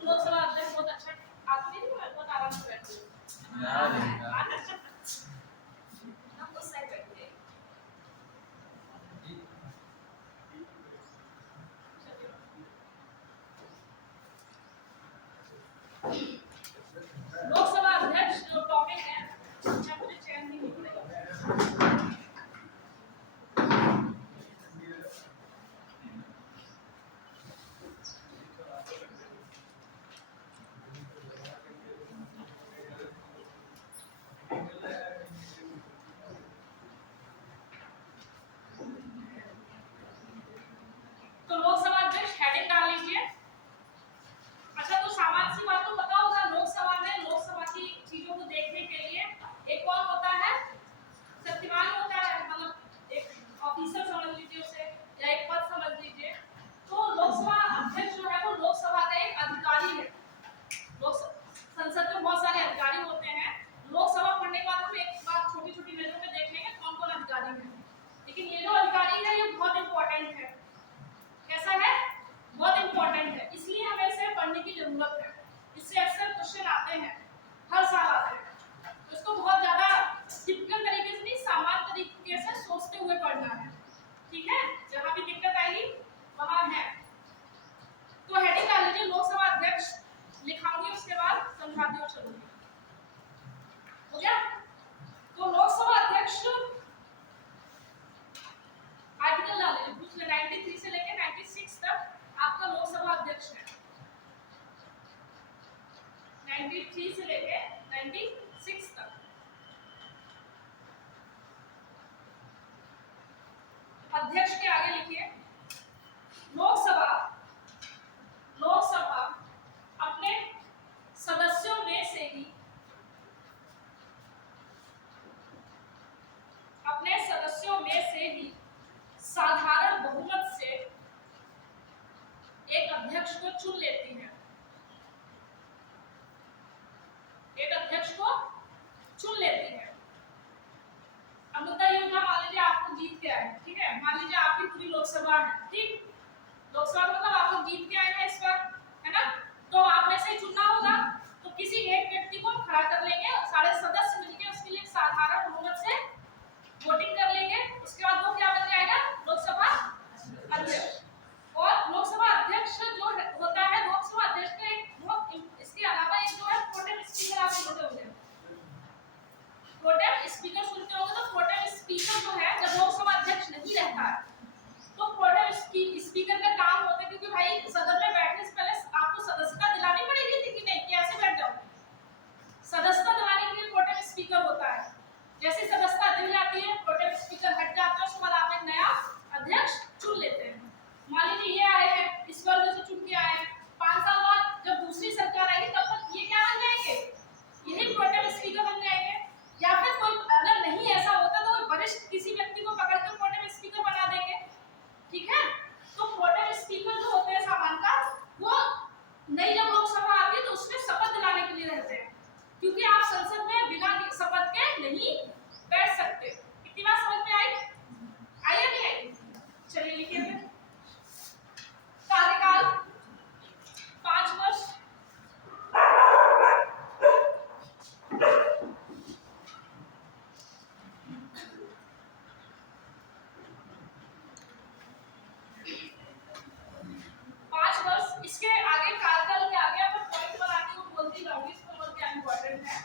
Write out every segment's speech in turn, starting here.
लोकसभा अध्यक्ष बहुत अच्छा आदमी नहीं, बहुत आराम से बैठते हैं। हम उस साइड बैठते हैं। लोकसभा अध्यक्ष जो टॉपिक है, मुझे चैन नहीं मिल रहा। तो लोकसभा अध्यक्ष हेडिंग डाल लीजिए। अच्छा, तो सामान्य सी बात तो पता होगा, लोकसभा में लोकसभा की चीजों को देखने के लिए एक कौन होता है, सत्यवान होता है, मतलब एक ऑफिसर समझ लीजिए उसे, या एक पद समझ लीजिए। तो लोकसभा अध्यक्ष जो है वो लोकसभा का एक अधिकारी है। संसद में बहुत सारे अधिकारी होते हैं। लोकसभा पढ़ने के बाद हम एक बात छोटी छोटी नजरों में देख लेंगे कौन कौन अधिकारी है, लेकिन ये जो अधिकारी है ये बहुत इंपॉर्टेंट है। कैसा है? बहुत इंपॉर्टेंट है, इसलिए हमें इसे पढ़ने की जरूरत है। इससे अक्सर क्वेश्चन आते हैं, हर साल आते हैं, तो इसको बहुत ज्यादा टिपिकल तरीके से नहीं, सामान्य तरीके से सोचते हुए पढ़ना है। ठीक है, जहां भी दिक्कत आएगी वहां है। तो हेडिंग डाल लीजिए लोकसभा अध्यक्ष, लिखाऊंगी उसके बाद समझाती हूँ, चलूंगी। हो गया? तो लोकसभा अध्यक्ष आर्टिकल डाल लीजिए, पूछ ले 93 से लेकर 96 तक आपका लोकसभा अध्यक्ष है। 93 से लेकर 96 तक। अध्यक्ष के आगे लिखिए लोकसभा अपने सदस्यों में से ही साधारण बहुमत से एक अध्यक्ष को चुन लेती है। अब मुद्दा ये होगा, मान लीजिए आप लोग जीत के आए, ठीक है, मान लीजिए आपकी पूरी लोकसभा है, ठीक, लोकसभा मतलब आप लोग जीत के आए हैं इस बार, है ना, तो आप में से चुनना होगा, तो किसी एक व्यक्ति को खड़ा कर लेंगे, सारे सदस्य मिलकर उसके लिए साधारण बहुमत से वोटिंग कर लेंगे, उसके बाद वो क्या बन जाएगा, लोकसभा अध्यक्ष। और लोकसभा अध्यक्ष जो होता है, लोकसभा अध्यक्ष के इसके अलावा एक जो है प्रोटेम स्पीकर, आप सुनते होंगे, प्रोटेम स्पीकर सुनते होंगे, तो प्रोटेम स्पीकर जो है जब लोकसभा अध्यक्ष नहीं रहता है तो प्रोटेम स्पीकर का काम होता है, क्योंकि भाई सदन में बैठने से पहले आपको सदस्यता दिलानी पड़ेगी थी कि नहीं, कैसे बैठ जाओगे, सदस्यता दिलाने के लिए प्रोटेम स्पीकर होता है। जैसे सदस्यता दी जाती है, प्रोटेम स्पीकर हट जाता है, उसके बाद आप एक नया अध्यक्ष चुन लेते हैं। मान लीजिए ये आए हैं, इस बार जैसे चुन के आए हैं, 5 साल बाद जब दूसरी सरकार आएगी तब तक ये क्या बन जाएंगे, यही प्रोटेम स्पीकर बन जाएंगे। या फिर कोई अगर नहीं ऐसा होता तो वरिष्ठ किसी व्यक्ति को पकड़कर प्रोटेम स्पीकर बना देंगे, ठीक है। तो प्रोटेम स्पीकर जो होते हैं सामान्यतः वो नई जब लोकसभा आती है तो उसमें शपथ दिलाने के लिए रहते हैं, क्योंकि आप संसद में बिना शपथ के नहीं बैठ सकते। कितनी बात समझ में आई या नहीं आई? चलिए लिखिए फिर। कार्यकाल 5 वर्ष, इसके आगे कार्यकाल के आगे मैं पॉइंट बनाती हूँ, बोलती जाऊंगी, इसको बहुत क्या इंपॉर्टेंट है।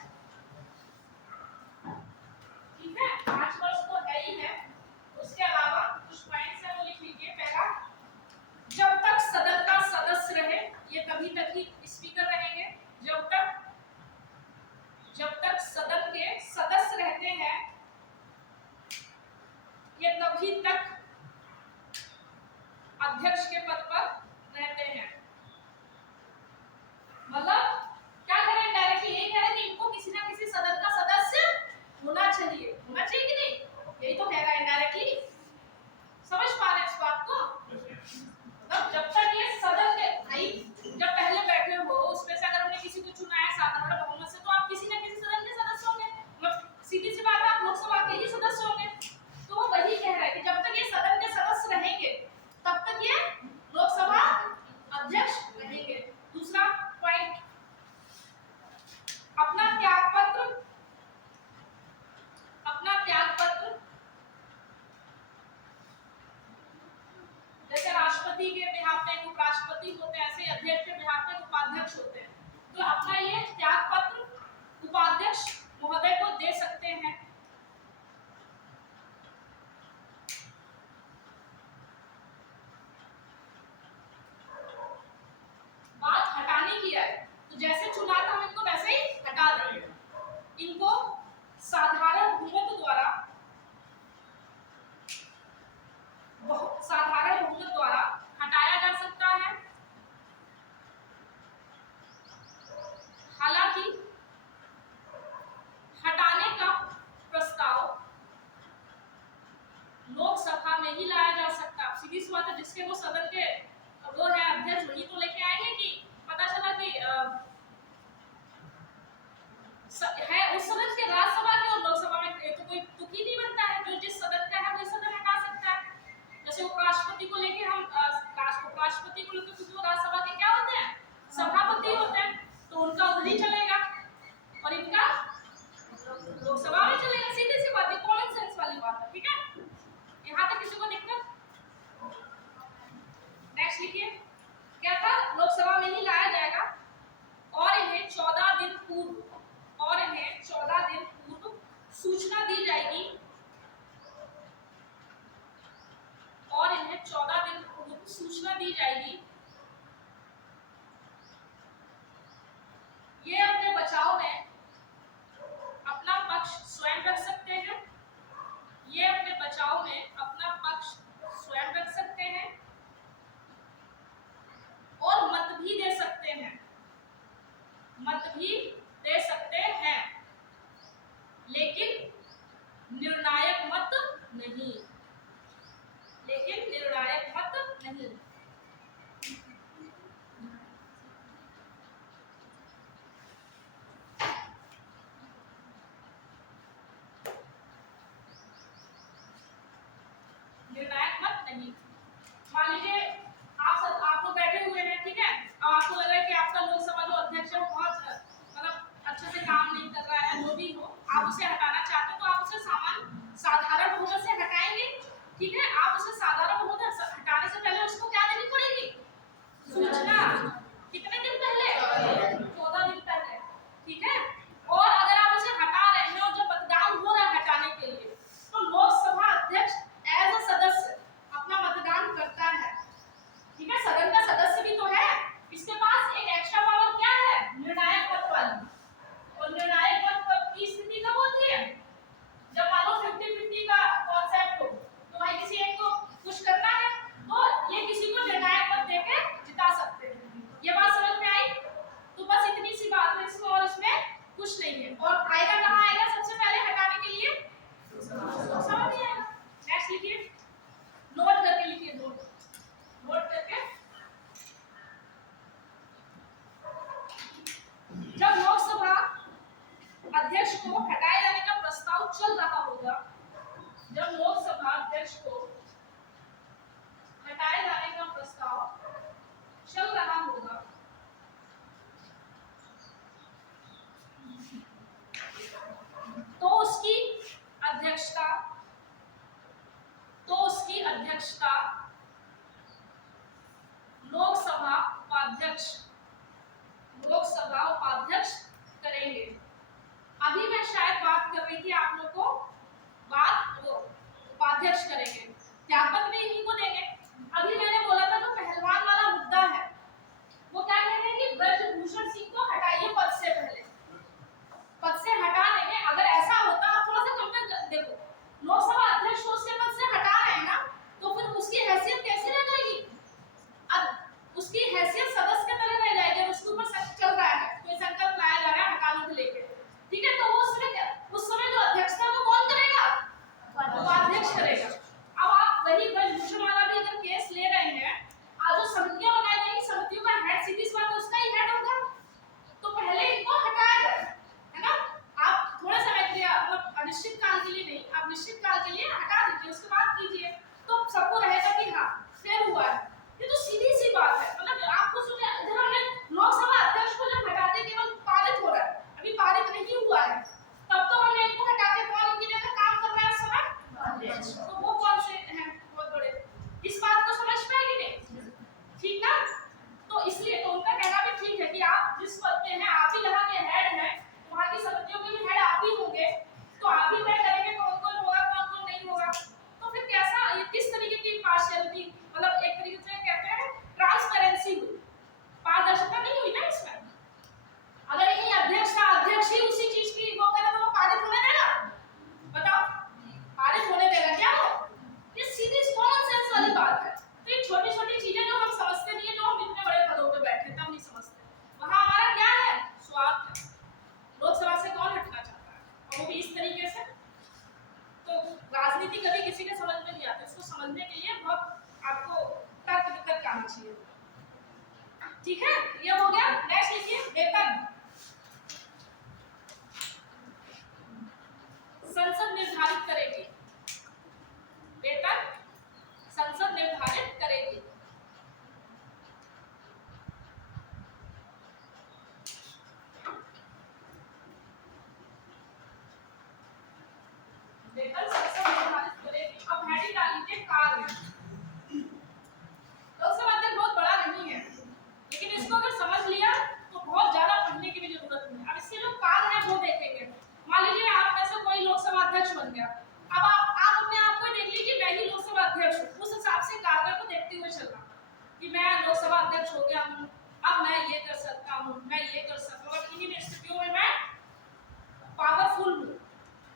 जिसके वो सदन के वो है अध्यक्ष, वही तो लेके आएंगे कि पता चला कि है उस सदन के राज्यसभा के और लोकसभा में तो कोई तुक ही नहीं बनता है। जो जिस सदन का है वही सदन हटा सकता है। जैसे उपराष्ट्रपति को लेके हम उपराष्ट्रपति को लेकर, क्योंकि वो राज्यसभा के क्या होते हैं, सभापति होते हैं, तो उनका उधर ही चलेगा और इनका लोकसभा में चलेगा। सीधी सी बात है, कॉमन सेंस वाली बात है। ठीक है, यहाँ तक किसी को दिक्कत? नेक्स्ट लिखिए, क्या था, लोकसभा में ही लाया जाएगा और इन्हें 14 दिन पूर्व सूचना दी जाएगी ये अपने बचाव में अपना पक्ष स्वयं रख सकते हैं। ये अपने बचाव में अपना पक्ष स्वयं रख सकते हैं और मत भी दे सकते हैं, लेकिन निर्णायक मत नहीं। मान लीजिए आप लोग बैठे हुए हैं, ठीक है, अब आपको लग रहा है कि आपका लोकसभा जो अध्यक्ष है बहुत मतलब अच्छे से काम नहीं कर रहा है, जो भी हो, आप उसे हटाना चाहते हो, तो आप उसे साधारण बहुमत से हटाएंगे। ठीक है, आप उसे साधारण बहुमत हटाने से पहले उसको क्या देनी पड़ेगी, सूचना। कितने दिन पहले? 14 दिन पहले। ठीक है, और अगर आप उसे हटा रहे हैं और जब मतदान हो रहा है हटाने के लिए, तो लोकसभा अध्यक्ष एज अ सदस्य अपना मतदान करता है। ठीक है, सदन का सदस्य भी तो है, इसके पास एक एक्स्ट्रा पावर क्या है, निर्णायक मत वाली। और निर्णायक मत की स्थिति कब होती है, जब मान लो 50-50 का कॉन्सेप्ट हो, तो भाई किसी एक को पुश करना है, तो ये किसी को निर्णायक मत देके जिता सकते हैं। ये बात समझ में आई? तो बस इतनी सी बात है इसमें, और इसमें कुछ नहीं है। और आएगा कहाँ आएगा सबसे पहले हटाने के लिए, समझ नहीं आएगा। नेक्स्ट लिखिए, नोट करके लिखिए, नोट करके। जब लोकसभा अध्यक्ष को हटाए जाने का प्रस्ताव चल रहा होगा, जब लोकसभा अध्यक्ष को हटाए जाने का प्रस्ताव चल रहा होगा, तो उसकी अध्यक्षता लोकसभा उपाध्यक्ष करेंगे। अभी मैं शायद बात कर रही थी आप लोग को, वो उपाध्यक्ष करेंगे, त्यागपत्र भी इन्हीं को देंगे। अभी मैंने बोला था जो पहलवान वाला मुद्दा है, वो क्या कह रहे हैं कि ब्रजभूषण सिंह को हटाइए पद से, पहले पद से हटा देंगे। अगर ऐसा होता, आप थोड़ा सा कंपेयर देखो, लोकसभा अध्यक्ष को उसके पद से हटा रहे हैं ना, तो फिर उसकी हैसियत कैसे रह जाएगी, अब उसकी हैसियत सदस्य के तरह रह जाएगी। और उसके ऊपर चल रहा है, कोई संकल्प लाया जा रहा है हटाने को लेकर, ठीक है, तो वो उस समय जो करेंगे, कल संसद निर्धारित करेगी। अब हेडिंग डाल लीजिए कार्य। लोकसभा अध्यक्ष बहुत बड़ा नहीं है, लेकिन इसको अगर समझ लिया तो बहुत ज्यादा पढ़ने की भी जरूरत नहीं है। अब इसके जो कार्य है वो देखेंगे। मान लीजिए आप में से कोई लोकसभा अध्यक्ष बन गया, अब आप अपने आप को देख लीजिए मैं ही लोकसभा अध्यक्ष हूँ, उस हिसाब से कार्य को देखते हुए चलना कि मैं लोकसभा अध्यक्ष हो गया हूँ, अब मैं ये कर सकता हूँ, मैं ये कर सकता हूँ, इन्हीं स्थितियों में मैं पावरफुल हूँ।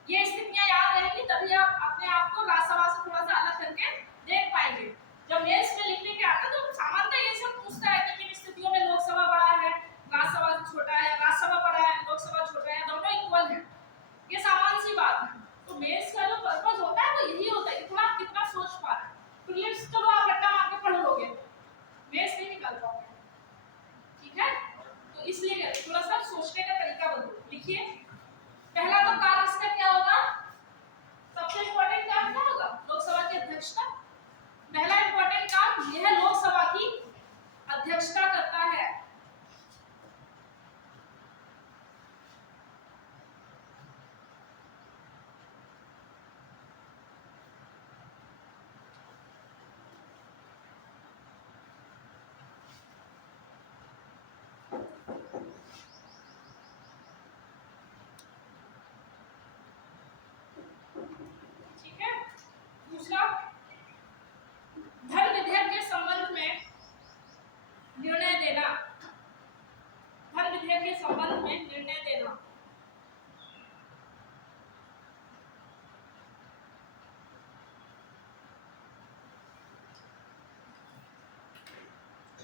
ये स्थितियां याद रहेंगी तभी आप अपने आप को राज्यसभा से थोड़ा सा अलग करके देख पाएंगे। जब मेंस में लिखने के आता तो सामान्यतः ये सब पूछता है कि किन स्थितियों में लोकसभा बड़ा है, राज्यसभा छोटा है, राज्यसभा बड़ा है, लोकसभा छोटा है, दोनों इक्वल है। ये सामान्य सी बात है। तो मेंस का जो पर्पस होता है वो यही होता है कि थोड़ा आप कितना सोच पा रहे हैं। प्रीलिम्स चलो आप रट्टा मार के पढ़ लोगे, मेंस नहीं निकाल पाओगे, ठीक है? तो इसलिए थोड़ा सा सोचने का तरीका बदलो। लिखिए पहला तो कार्य इसका क्या होगा, सबसे इंपॉर्टेंट काम क्या होगा, लोकसभा की अध्यक्षता। पहला इंपॉर्टेंट काम यह लोकसभा की अध्यक्षता करता है। ठीक है, दूसरा धन विधेयक के संबंध में निर्णय देना। धन विधेयक के संबंध में निर्णय देना।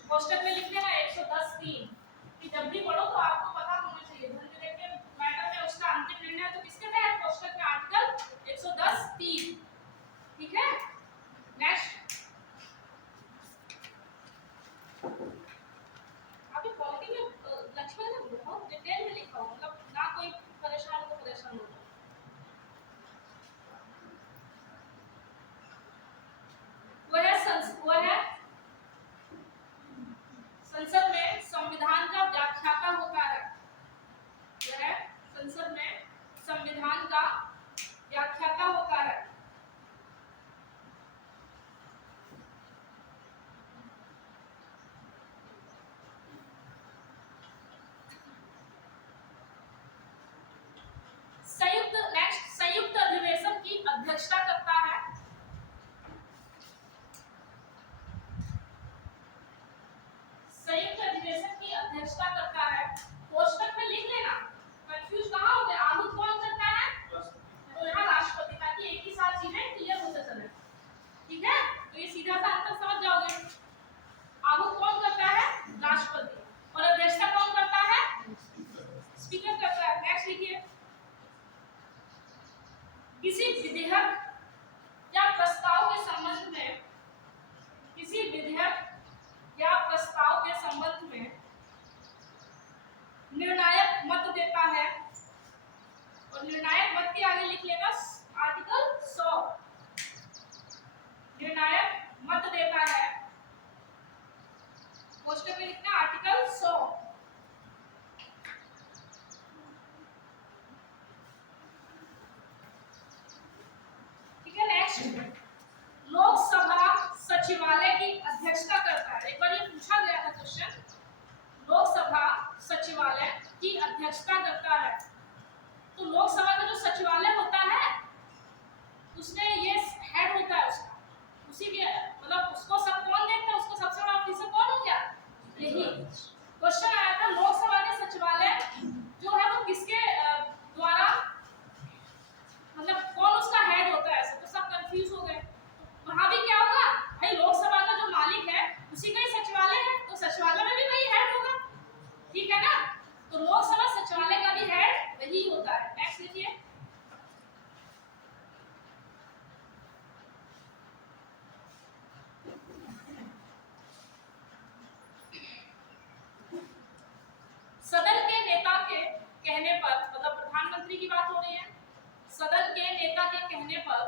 कोष्टक में लिख लेना 110(3) कि जब भी पढ़ो तो आपको पता होना चाहिए धन विधेयक के मैटर में उसका अंतिम निर्णय तो किसके तहत, कोष्टक में आर्टिकल 110(3। ठीक है, नेक्स्ट अभी पॉलिटी में लक्ष्मण ने बहुत डिटेल में लिखा हो, मतलब ना कोई परेशान हो तो परेशान हो। वह है संसद में संविधान का व्याख्याता होता है। वह संसद में संविधान का व्याख्याता होता है। संयुक्त अधिवेशन की अध्यक्षता करता है। संयुक्त अधिवेशन की अध्यक्षता करता है। कोष्टक में लिख लेना, कंफ्यूज कहां हो गए, आहूत कौन करता है, तो यहाँ राष्ट्रपति, ताकि एक ही साथ चीजें क्लियर होते चले। ठीक है, तो ये सीधा सा अंतर समझ जाओगे। आहूत कौन करता है, राष्ट्रपति, और अध्यक्षता कौन करता है, स्पीकर करता है। नेक्स्ट लिखिए किसी विधेयक या प्रस्ताव के संबंध में, किसी विधेयक या प्रस्ताव के संबंध में निर्णायक मत देता है, और निर्णायक मत के आगे लिख लेना आर्टिकल 100। निर्णायक मत देता है, कोष्टक में लिखना आर्टिकल 100। ठीक है, नेक्स्ट लोकसभा सचिवालय की अध्यक्षता करता है। एक बार ये पूछा गया था क्वेश्चन, लोकसभा सचिवालय की अध्यक्षता करता है। तो लोकसभा का जो सचिवालय होता है उसमें ये हेड होता है उसका, उसी के मतलब उसको सब कौन देखता है, उसको सबसे बड़ा ऑफिसर कौन हो गया, यही। क्वेश्चन आया था लोकसभा के सचिवालय जो है वो किसके द्वारा, मतलब कौन उसका हेड होता है, ऐसे तो सब कंफ्यूज हो गए। तो वहां भी क्या होगा भाई, लोकसभा का जो मालिक है उसी का ही सचिवालय है, तो सचिवालय में भी वही हेड होगा। ठीक है ना, तो लोकसभा सचिवालय का भी हेड वही होता है। नेक्स्ट लिखिए सदन के नेता के कहने पर, मतलब प्रधानमंत्री की बात हो रही है, सदन के नेता के कहने पर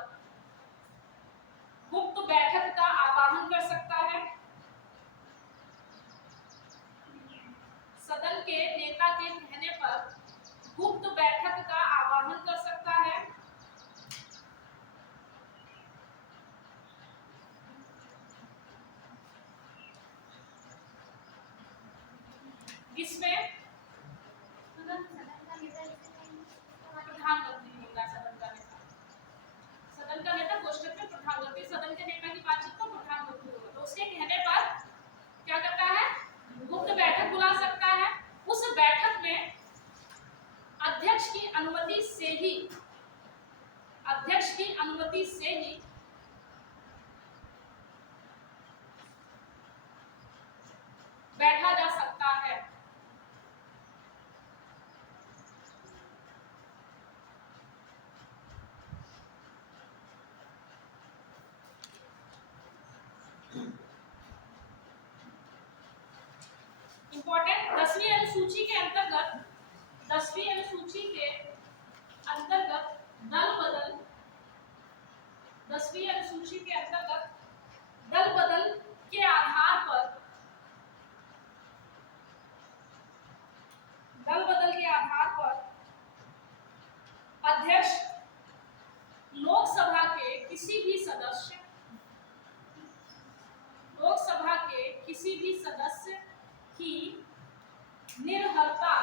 गुप्त बैठक का आह्वान कर सकता है। सदन के नेता के कहने पर गुप्त बैठक का आह्वान कर सकता है। भी अध्यक्ष की अनुमति से ही बैठा जा सकता है। इंपॉर्टेंट 10वीं अनुसूची के अंतर्गत दल बदल 10वीं अनुसूची के अंतर्गत दल बदल के आधार पर अध्यक्ष लोकसभा के किसी भी सदस्य की निर्हरता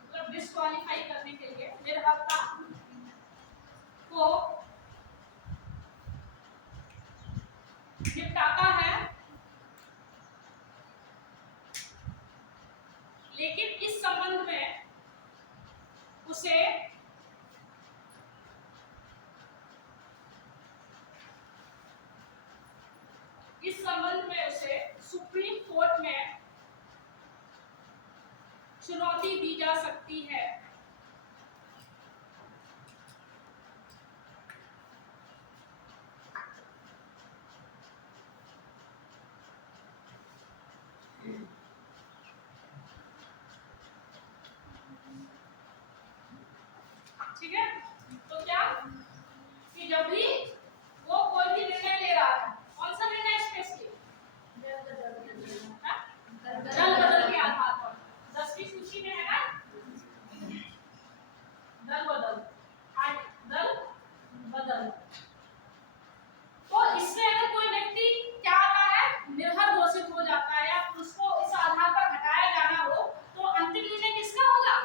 मतलब डिस्क्वालीफाई करने के लिए निर्हरता को निपटाता है, लेकिन इस संबंध में उसे सुप्रीम कोर्ट में चुनौती दी जा सकती है। ठीक है, तो क्या कि जब भी वो कोई भी निर्णय ले रहा है, कौन सा निर्णय स्पेशली दल बदल के आधार पर 10वीं सूची में है ना, दल बदल। तो इसमें अगर कोई व्यक्ति क्या आता है, निर्भर घोषित हो जाता है या उसको इस आधार पर हटाया जाना हो, तो अंतिम निर्णय किसका होगा?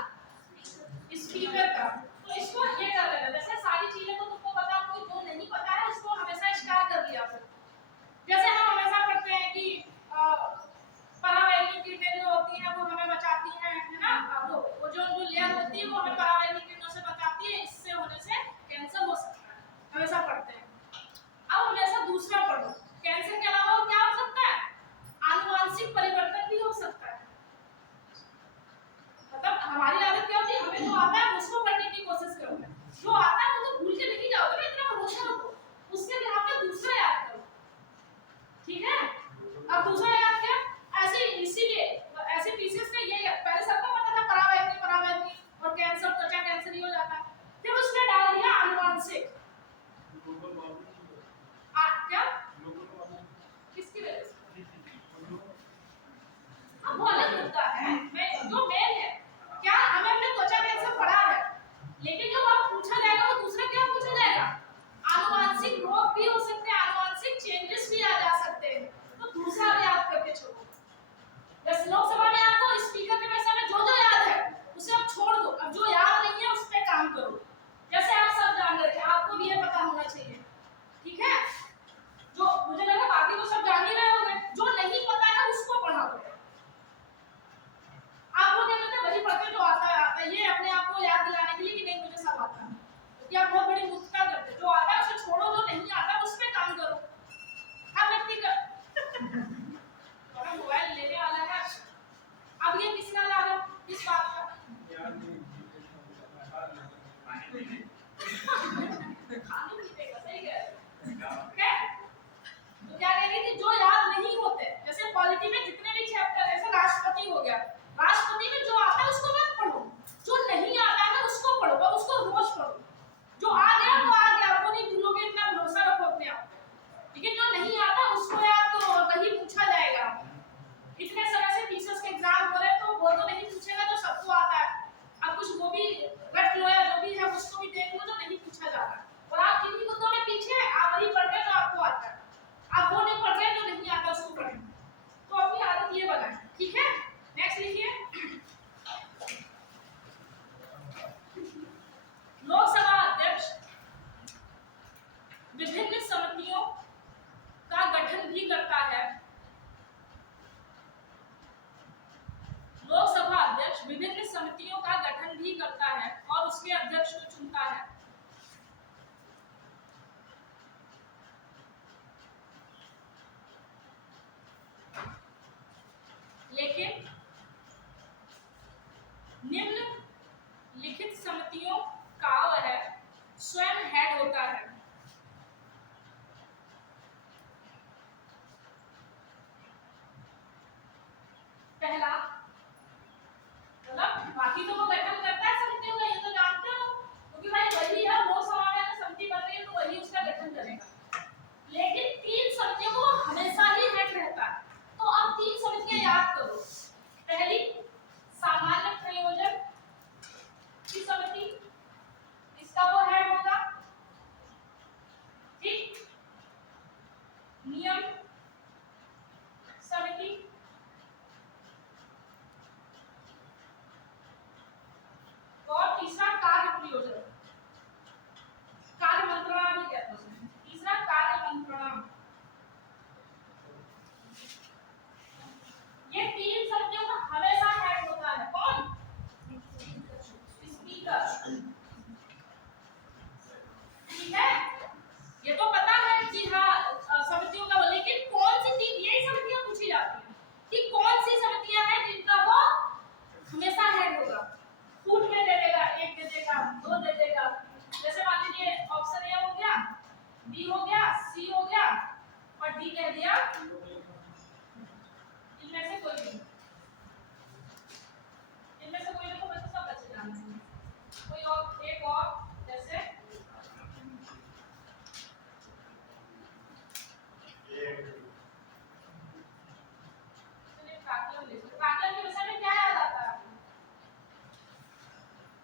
स्पीकर का। तो इसको ये कर लेना, जैसे सारी चीजें तो तुमको पता हो, जो नहीं पता है उसको हमेशा स्टार कर दिया करो। जैसे हम हमेशा करते हैं कि परावैंगिक किरणें जो होती हैं वो हमें बचाती हैं, है ना, वो जो लेयर होती है वो हमें परावैंगिक किरणों से बचाती है, इससे होने से कैंसर हो सकता है, हमेशा पढ़ते हैं। अब हमेशा दूसरा पढ़ो, कैंसर के अलावा क्या हो सकता है? आनुवांशिक परिवर्तन भी हो सकता है। मतलब हमारी आदत क्या होती है, हमें जो आता है उसको पढ़ने की कोशिश करते हैं, जो आता है वो तो भूल के नहीं जाओगे ना, इतना भरोसा रखो, उसके लिए आपने दूसरा याद करो। ठीक है, अब दूसरा याद क्या? ऐसे इसीलिए ऐसे पीसेस का ये पहले सबको पता था परावैंगिक और कैंसर उसमें अध्यक्ष को चुनता है। लेकिन निम्नलिखित समितियों का वह स्वयं हेड होता है। पहला, मतलब बाकी तो वो गठन करता है समितियों का, ये तो जानते हो, क्योंकि भाई वही है, लोकसभा में अगर समिति बन रही है तो वही उसका गठन करेगा। लेकिन 3 समितियों को हमेशा ही हेड रहता है। तो अब 3 समितियां याद करो। पहली, सामान्य प्रयोजन की समिति, इसका वो हेड होगा। ठीक, नियम समिति, और तीसरा कार्य प्रयोजन, कार्य मंत्रणा भी कहते हैं। तीसरा कार्य मंत्रणा। ये 3 समितियों का हमेशा हेड होता है। कौन? स्पीकर। ठीक है, ये तो पता है कि हाँ समितियों का, लेकिन कौन सी 3 यही समितियां पूछी जाती हैं कि कौन सी समितियां हैं जिनका वो हमेशा हेड होगा। फूट में दे देगा, 1 दे देगा, 2 दे देगा। जैसे मान लीजिए ऑप्शन ए हो गया, बी हो गया, सी हो गया और डी कह दिया, इनमें से कोई नहीं, इनमें से कोई नहीं, तो सब बच जाएंगे। कोई और, एक और, जैसे काकलन के विषय में क्या याद आता है?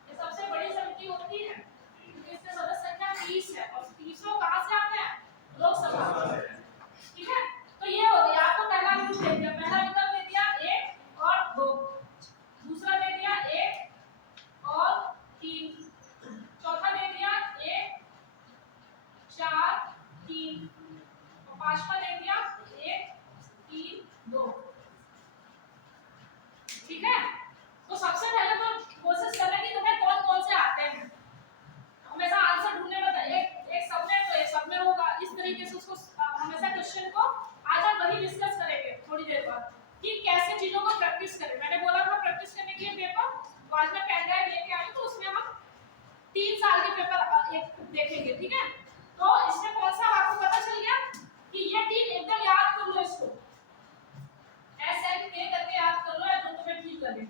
ये सबसे बड़ी समिति होती है क्योंकि इसमें सदस्य संख्या 30 है और 30 कहां से आते हैं? लोकसभा। ठीक है, तो ये हो गया, आपको पहला ग्रुप दे दिया, पहला विकल्प दे दिया 1 और 2, दूसरा दे दिया 1 और 3, चौथा दे दिया 1 4 3 और पांचवा दे दिया 1 3 2। ठीक है, तो सबसे पहले तो कोशिश करना कि तुम्हें कौन कौन से आते हैं, हमेशा आंसर ढूंढने में एक सब में, तो एक सब में होगा। इस तरीके से उसको हमेशा क्वेश्चन को आज हम वही डिस्कस करेंगे थोड़ी देर बाद कि कैसे चीजों को प्रैक्टिस करें। मैंने बोला था प्रैक्टिस करने के लिए पेपर, तो आज मैं पेन ड्राइव लेके आई, तो उसमें हम 3 साल के पेपर एक देखेंगे। ठीक है, तो इसमें कौन सा आपको पता चल गया कि ये 3 एकदम याद कर लो, इसको SNK करके याद कर लो, या जो तुम्हें ठीक लगे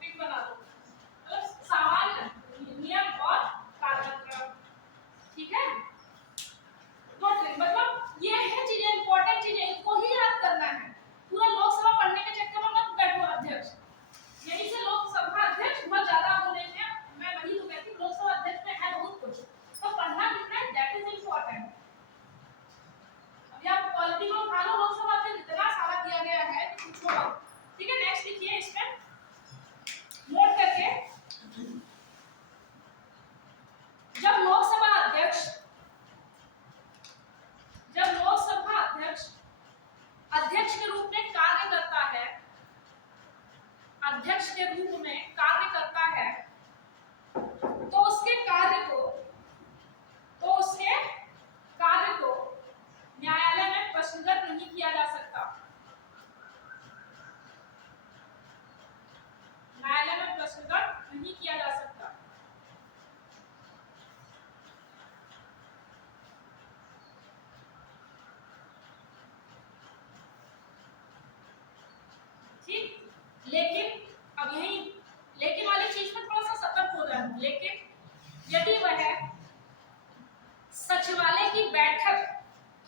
पिक बना दो। मतलब सामान्य, नियम और कार्यक्रम। ठीक है, तो मतलब ये है चीजें, इंपॉर्टेंट चीजें, इनको ही याद करना है। पूरा लोकसभा पढ़ने के चक्कर में मत बैठो अध्यक्ष, यही से लोकसभा अध्यक्ष बहुत ज्यादा बोले हैं। मैं वही तो कहती हूँ, लोकसभा अध्यक्ष में है बहुत कुछ, तो पढ़ना कितना है, दैट इज इंपॉर्टेंट। अभी आप पॉलिटी को उठा लो, लोकसभा अध्यक्ष इतना सारा दिया गया है कि पूछो मत। ठीक है, नेक्स्ट लिखिए, इसमें नोट करके, जब लोकसभा अध्यक्ष अध्यक्ष के रूप में कार्य करता है, अध्यक्ष के रूप में कार्य करता है, तो उसके कार्य को न्यायालय में प्रश्नगत नहीं किया जा सकता। न्यायालय में प्रश्नगत नहीं किया जा सकता। ठीक, लेकिन अब यही लेकिन वाली चीज में थोड़ा सा सतर्क हो जाना। लेकिन यदि वह सचिवालय की बैठक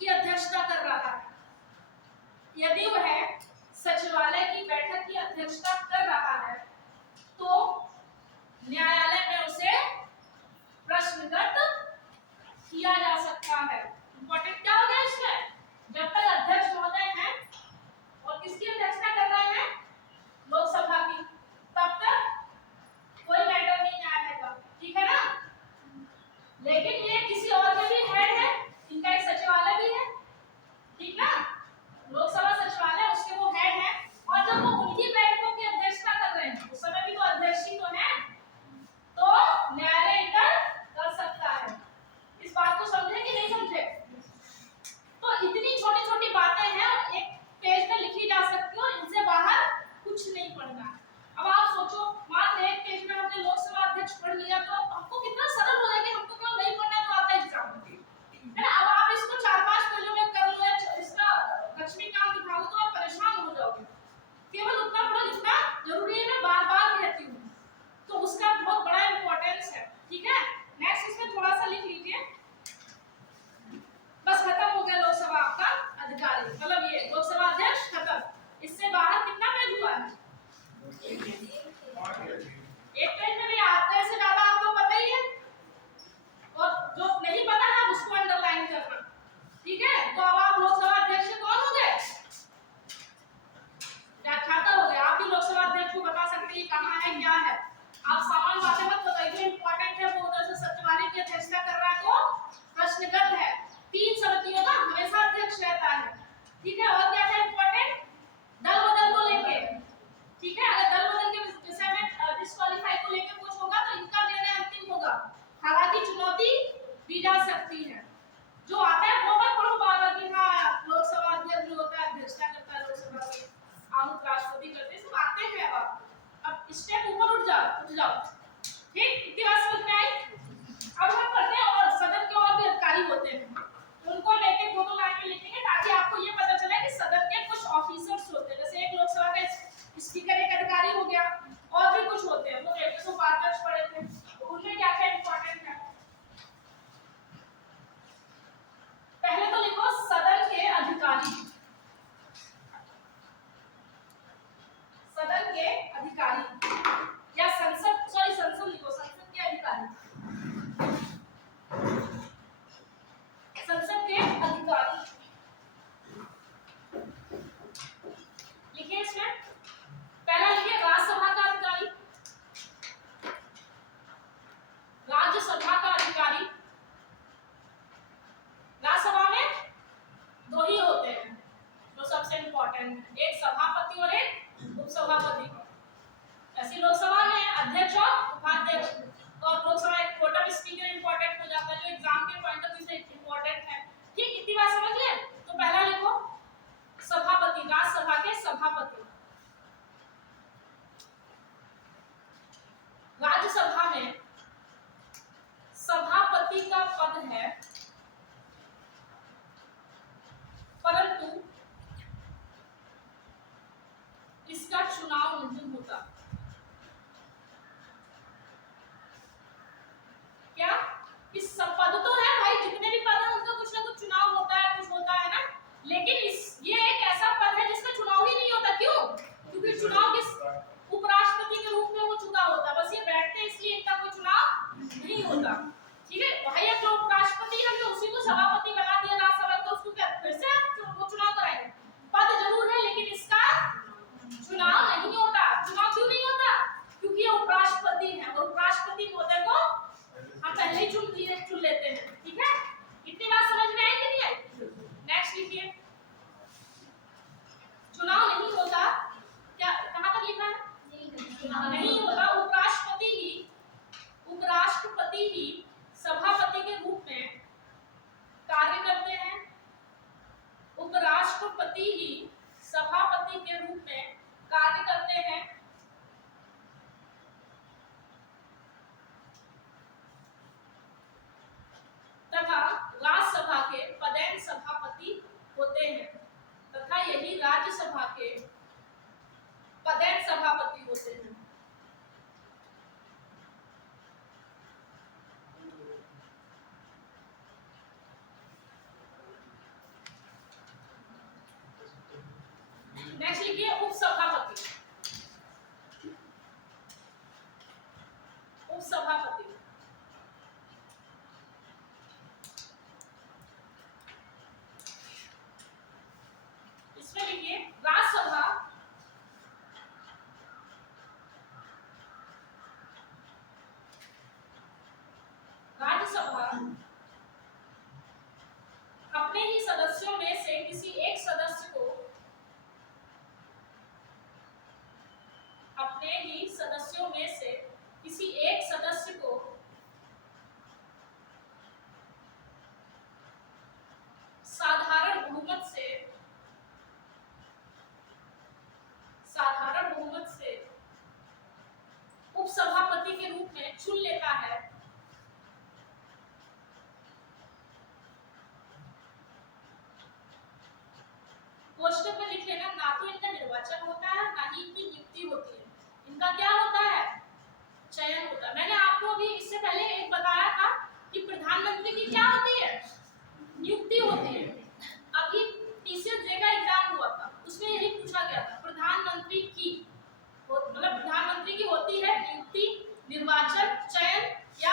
की अध्यक्षता कर रहा है, यदि वह सचिवालय की बैठक की अध्यक्षता कर रहा है, तो न्यायालय में उसे प्रश्नगत किया जा सकता है। इंपॉर्टेंट क्या हो गया इसमें, जब तक अध्यक्ष महोदय हैं और किसकी अध्यक्षता कर रहे हैं, लोकसभा की, तब तक कोई मैटर नहीं न्यायालय का। ठीक है ना, लेकिन ये किसी और के भी हेड है, इनका एक सचिवालय भी है। ठीक ना, लोकसभा सचिवालय, उसके वो हेड है, और जब वो उनकी बैठकों की अध्यक्षता कर रहे उठ जाओ। ठीक, इतनी बात समझ में आई। अब हम पढ़ते हैं और सदन के और भी अधिकारी होते हैं, उनको लेके दो लाइन में लिखेंगे ताकि आपको ये पता चले कि सदन के कुछ ऑफिसर्स होते हैं, जैसे एक लोकसभा का स्पीकर एक अधिकारी हो गया, और भी कुछ होते हैं, वो एक उपाध्यक्ष पढ़े थे, तो उनमें क्या क्या इंपॉर्टेंट है। पहले तो लिखो सदन के अधिकारी, सदन के अधिकारी या संसद, सॉरी संसद लिखो, संसद के अधिकारी, संसद के अधिकारी लिखिए। इसमें पहला लिखिए राज्यसभा का अधिकारी, राज्यसभा का अधिकारी। राज्यसभा में दो ही होते हैं जो सबसे इंपॉर्टेंट है, एक सभापति और एक उपसभापति। ऐसी लोकसभा में अध्यक्ष और उपाध्यक्ष, और लोकसभा एक कोटम स्पीकर इंपॉर्टेंट हो जाता है जो एग्जाम के पॉइंट ऑफ व्यू से इंपॉर्टेंट है। ठीक, इतनी बात समझ लिए। तो पहला लिखो सभापति, राज्यसभा के सभापति। राज्यसभा में सभापति का पद है, परंतु इसका चुनाव नहीं होता। क्या इस सब पद तो है भाई, जितने भी पद हैं उनका कुछ ना कुछ चुनाव होता है, कुछ होता है ना, लेकिन ये एक ऐसा पद है जिसका चुनाव ही नहीं होता। क्यों? क्योंकि चुनाव किस उपराष्ट्रपति के रूप में हो चुका होता है, बस ये बैठते हैं इसलिए इनका कोई चुनाव नहीं होता। ठीक है भाई, अब जो उपराष्ट्रपति हमने उसी को सभापति बना दिया राज्यसभा, तो उसको क्या फिर से वो चुनाव कराएंगे? पद जरूर है लेकिन इसका चुनाव नहीं होता। चुनाव क्यों नहीं होता? क्योंकि ये उपराष्ट्रपति है, और उपराष्ट्रपति महोदय को हम पहले ही चुन लेते हैं। ठीक है, इतनी बात समझ में आई कि नहीं आई? नेक्स्ट लिखिए, चुनाव नहीं होता। क्या कहां तक लिखा है? नहीं होता। उपराष्ट्रपति ही सभापति के रूप में कार्य करते हैं। उपराष्ट्रपति ही सभापति के रूप में कार्य करते हैं। तथा राज्यसभा के पदेन सभापति होते हैं, तथा यही राज्यसभा के पदेन सभापति होते हैं। नेक्स्ट लिखिए उपसभापति। उपसभापति इसमें लिखिए राज्यसभा अपने ही सदस्यों में से किसी एक सदस्य को, अपने ही सदस्यों में से किसी एक सदस्य को साधारण बहुमत से उपसभापति के रूप में चुन लेता है। कोष्टक में लिख लेना, ना तो इनका निर्वाचन होता है ना ही इनकी नियुक्ति होती है, इनका क्या होता है? चयन होता है। मैंने आपको अभी इससे पहले एक बताया था कि प्रधानमंत्री की क्या होती है? नियुक्ति होती है। अभी टीसीएस का एग्जाम हुआ था, उसमें यही पूछा गया था, प्रधानमंत्री की मतलब प्रधानमंत्री की होती है नियुक्ति, निर्वाचन, चयन या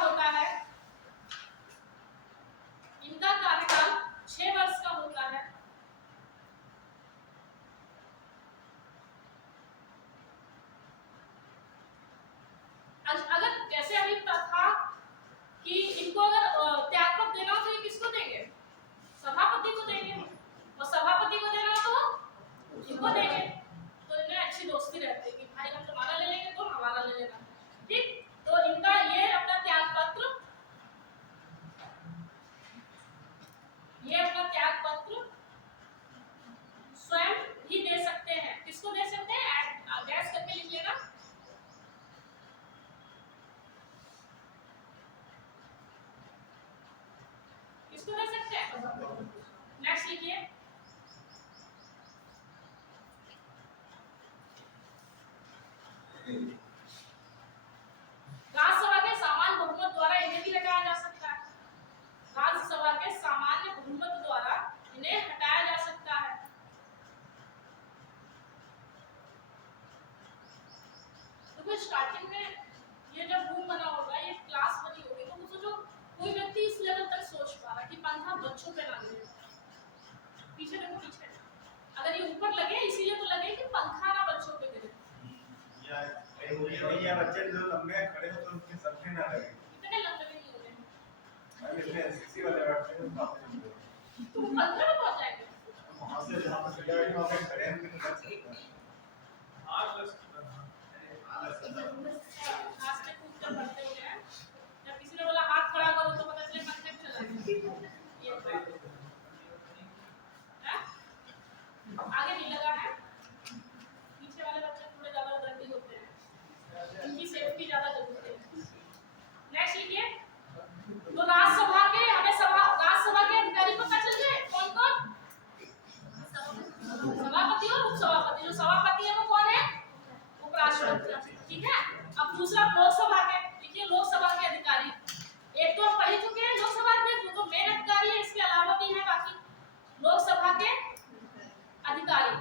होता है, इनका कार्यकाल 6 वर्ष का होता है। अगर जैसे अभी था कि इनको अगर त्यागपत्र देना हो तो ये किसको देंगे? सभापति को देंगे, और सभापति को देना तो इनको देंगे। तो इनमें अच्छी दोस्ती रहती है कि भाई हम तुम्हारा ले लेंगे तो हमारा ले लेना, ठीक। तो इनका ये अपना त्यागपत्र, ये अपना त्यागपत्र स्वयं ही दे सकते हैं। किसको दे सकते हैं? गैस करके लिख लेना। किसको दे सकते हैं? नेक्स्ट लिखिए। राज्यसभा के सामान्य बहुमत द्वारा इन्हें भी हटाया जा सकता है। राज्यसभा के सामान्य बहुमत द्वारा इन्हें हटाया जा सकता है। तो स्टार्टिंग में ये जब रूम बना होगा, ये क्लास बनी होगी, तो सोचो कोई व्यक्ति इस लेवल तक सोच पा रहा कि पंखा बच्चों पे ना लगे। पीछे देखो, पीछे अगर ये ऊपर लगे इसीलिए तो लगे कि पंखा ना बच्चों पे गिरे, या बच्चे जो लंबे खड़े हो तो उनके सर पे ना लगे। इतने लंबे भी नहीं होंगे। अरे इसमें एसएससी वाले बैठते हैं तो तो 15 में पहुंच जाएंगे। वहां से जहां पर खड़े हैं वहां पे खड़े हैं तो लग सकता है। हाथ से कूद कर बढ़ते हो गए। जब किसी ने बोला हाथ खड़ा करो तो पता चले पंखे पे चला गया। ये आगे नहीं लगा है। पीछे वाले बच्चे थोड़े ज्यादा उद्दंडी होते हैं, इनकी सेफ्टी ज्यादा जरूरी है। नेक्स्ट लिखिए। तो राज्यसभा के हमें राज्यसभा के अधिकारी पता चल गए कौन कौन? सभापति और उपसभापति। जो सभापति है वो कौन है? उपराष्ट्रपति, ठीक है। अब दूसरा लोकसभा के, देखिए लोकसभा के अधिकारी, एक तो हम पढ़ चुके हैं लोकसभा अध्यक्ष, वो तो मेन अधिकारी है, इसके अलावा भी है बाकी लोकसभा के अधिकारी।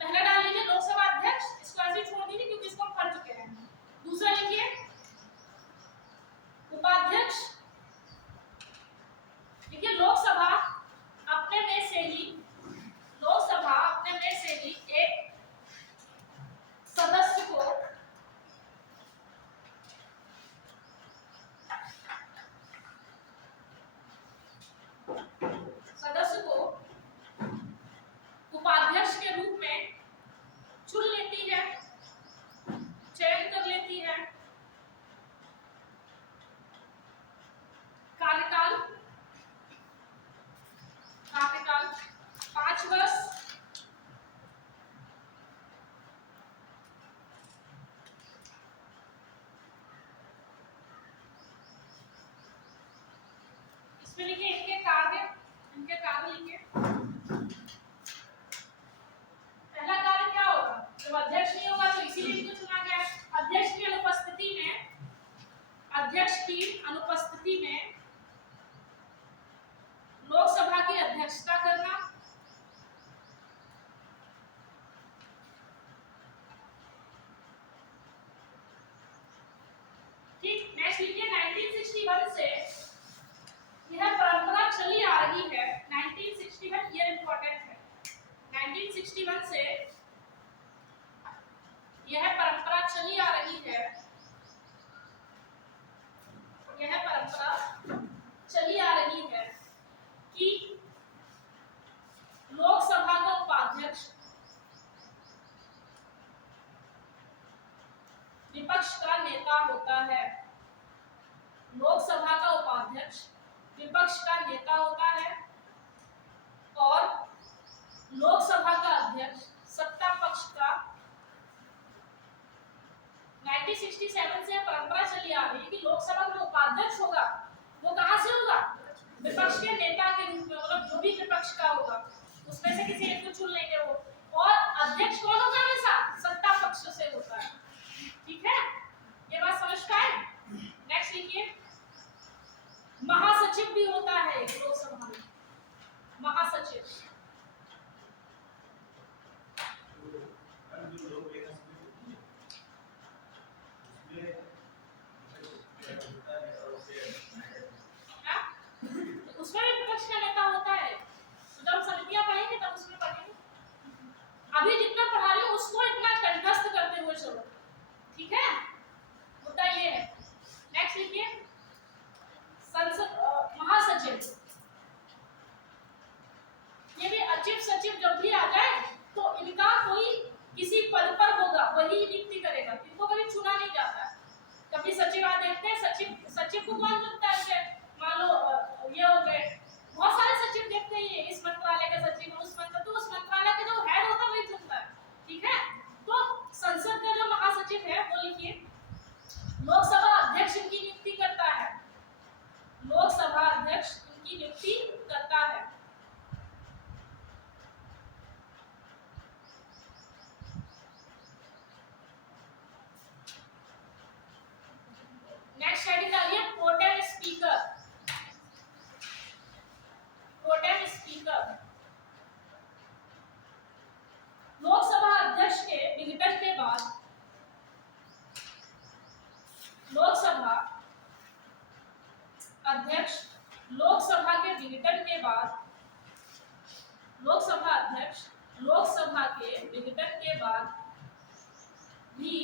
पहले डाल लीजिए लोकसभा अध्यक्ष, इसको ऐसे ही छोड़ दीजिए क्योंकि इसको हम पढ़ चुके हैं। दूसरा लिखिए उपाध्यक्ष। देखिए लोकसभा अपने में से ही एक सदस्य को उपाध्यक्ष के रूप में चुन लेती है, चयन कर लेती है। कार्यकाल 5 वर्ष। इसमें लिखिए इनके कार्य लिखिए। पहला कार्य क्या होगा? जब अध्यक्ष नहीं होगा तो इसीलिए इनको चुना गया है। अध्यक्ष की अनुपस्थिति में लोकसभा की अध्यक्षता करना, ठीक। नेक्स्ट लिखिए 1961 से यह परंपरा चली आ रही है। 1961 ये इंपॉर्टेंट है। 1961 से यह परंपरा चली आ रही है, कि लोकसभा का उपाध्यक्ष विपक्ष का नेता होता है। लोकसभा का उपाध्यक्ष विपक्ष का नेता होता है और लोकसभा का अध्यक्ष सत्ता पक्ष का। 1967 से परंपरा चली आ रही है कि लोकसभा का उपाध्यक्ष होगा वो कहां से होगा? विपक्ष के नेता के रूप में, मतलब जो भी विपक्ष का होगा उसमें से किसी एक को चुन लेंगे वो। और अध्यक्ष कौन होगा? हमेशा सत्ता पक्ष से होता है, ठीक है। ये बात समझ पाए? नेक्स्ट लिखिए महासचिव भी होता है लोकसभा में। महासचिव को कौन चुनता है? मान लो ये हो गए, बहुत सारे सचिव देखते हैं, ये इस मंत्रालय का सचिव, उस मंत्रालय, तो उस मंत्रालय का जो हेड होता है वही चुनता है, ठीक है। तो संसद का जो महासचिव है वो लिखिए, लोकसभा अध्यक्ष इनकी नियुक्ति करता है, लोकसभा अध्यक्ष इनकी नियुक्ति करता है। नेक्स्ट हेडिंग डालिए protem speaker. Protem speaker Lok Sabha अध्यक्ष के विघटन के बाद, लोकसभा अध्यक्ष लोकसभा के विघटन के बाद, लोकसभा अध्यक्ष लोकसभा के विघटन के बाद भी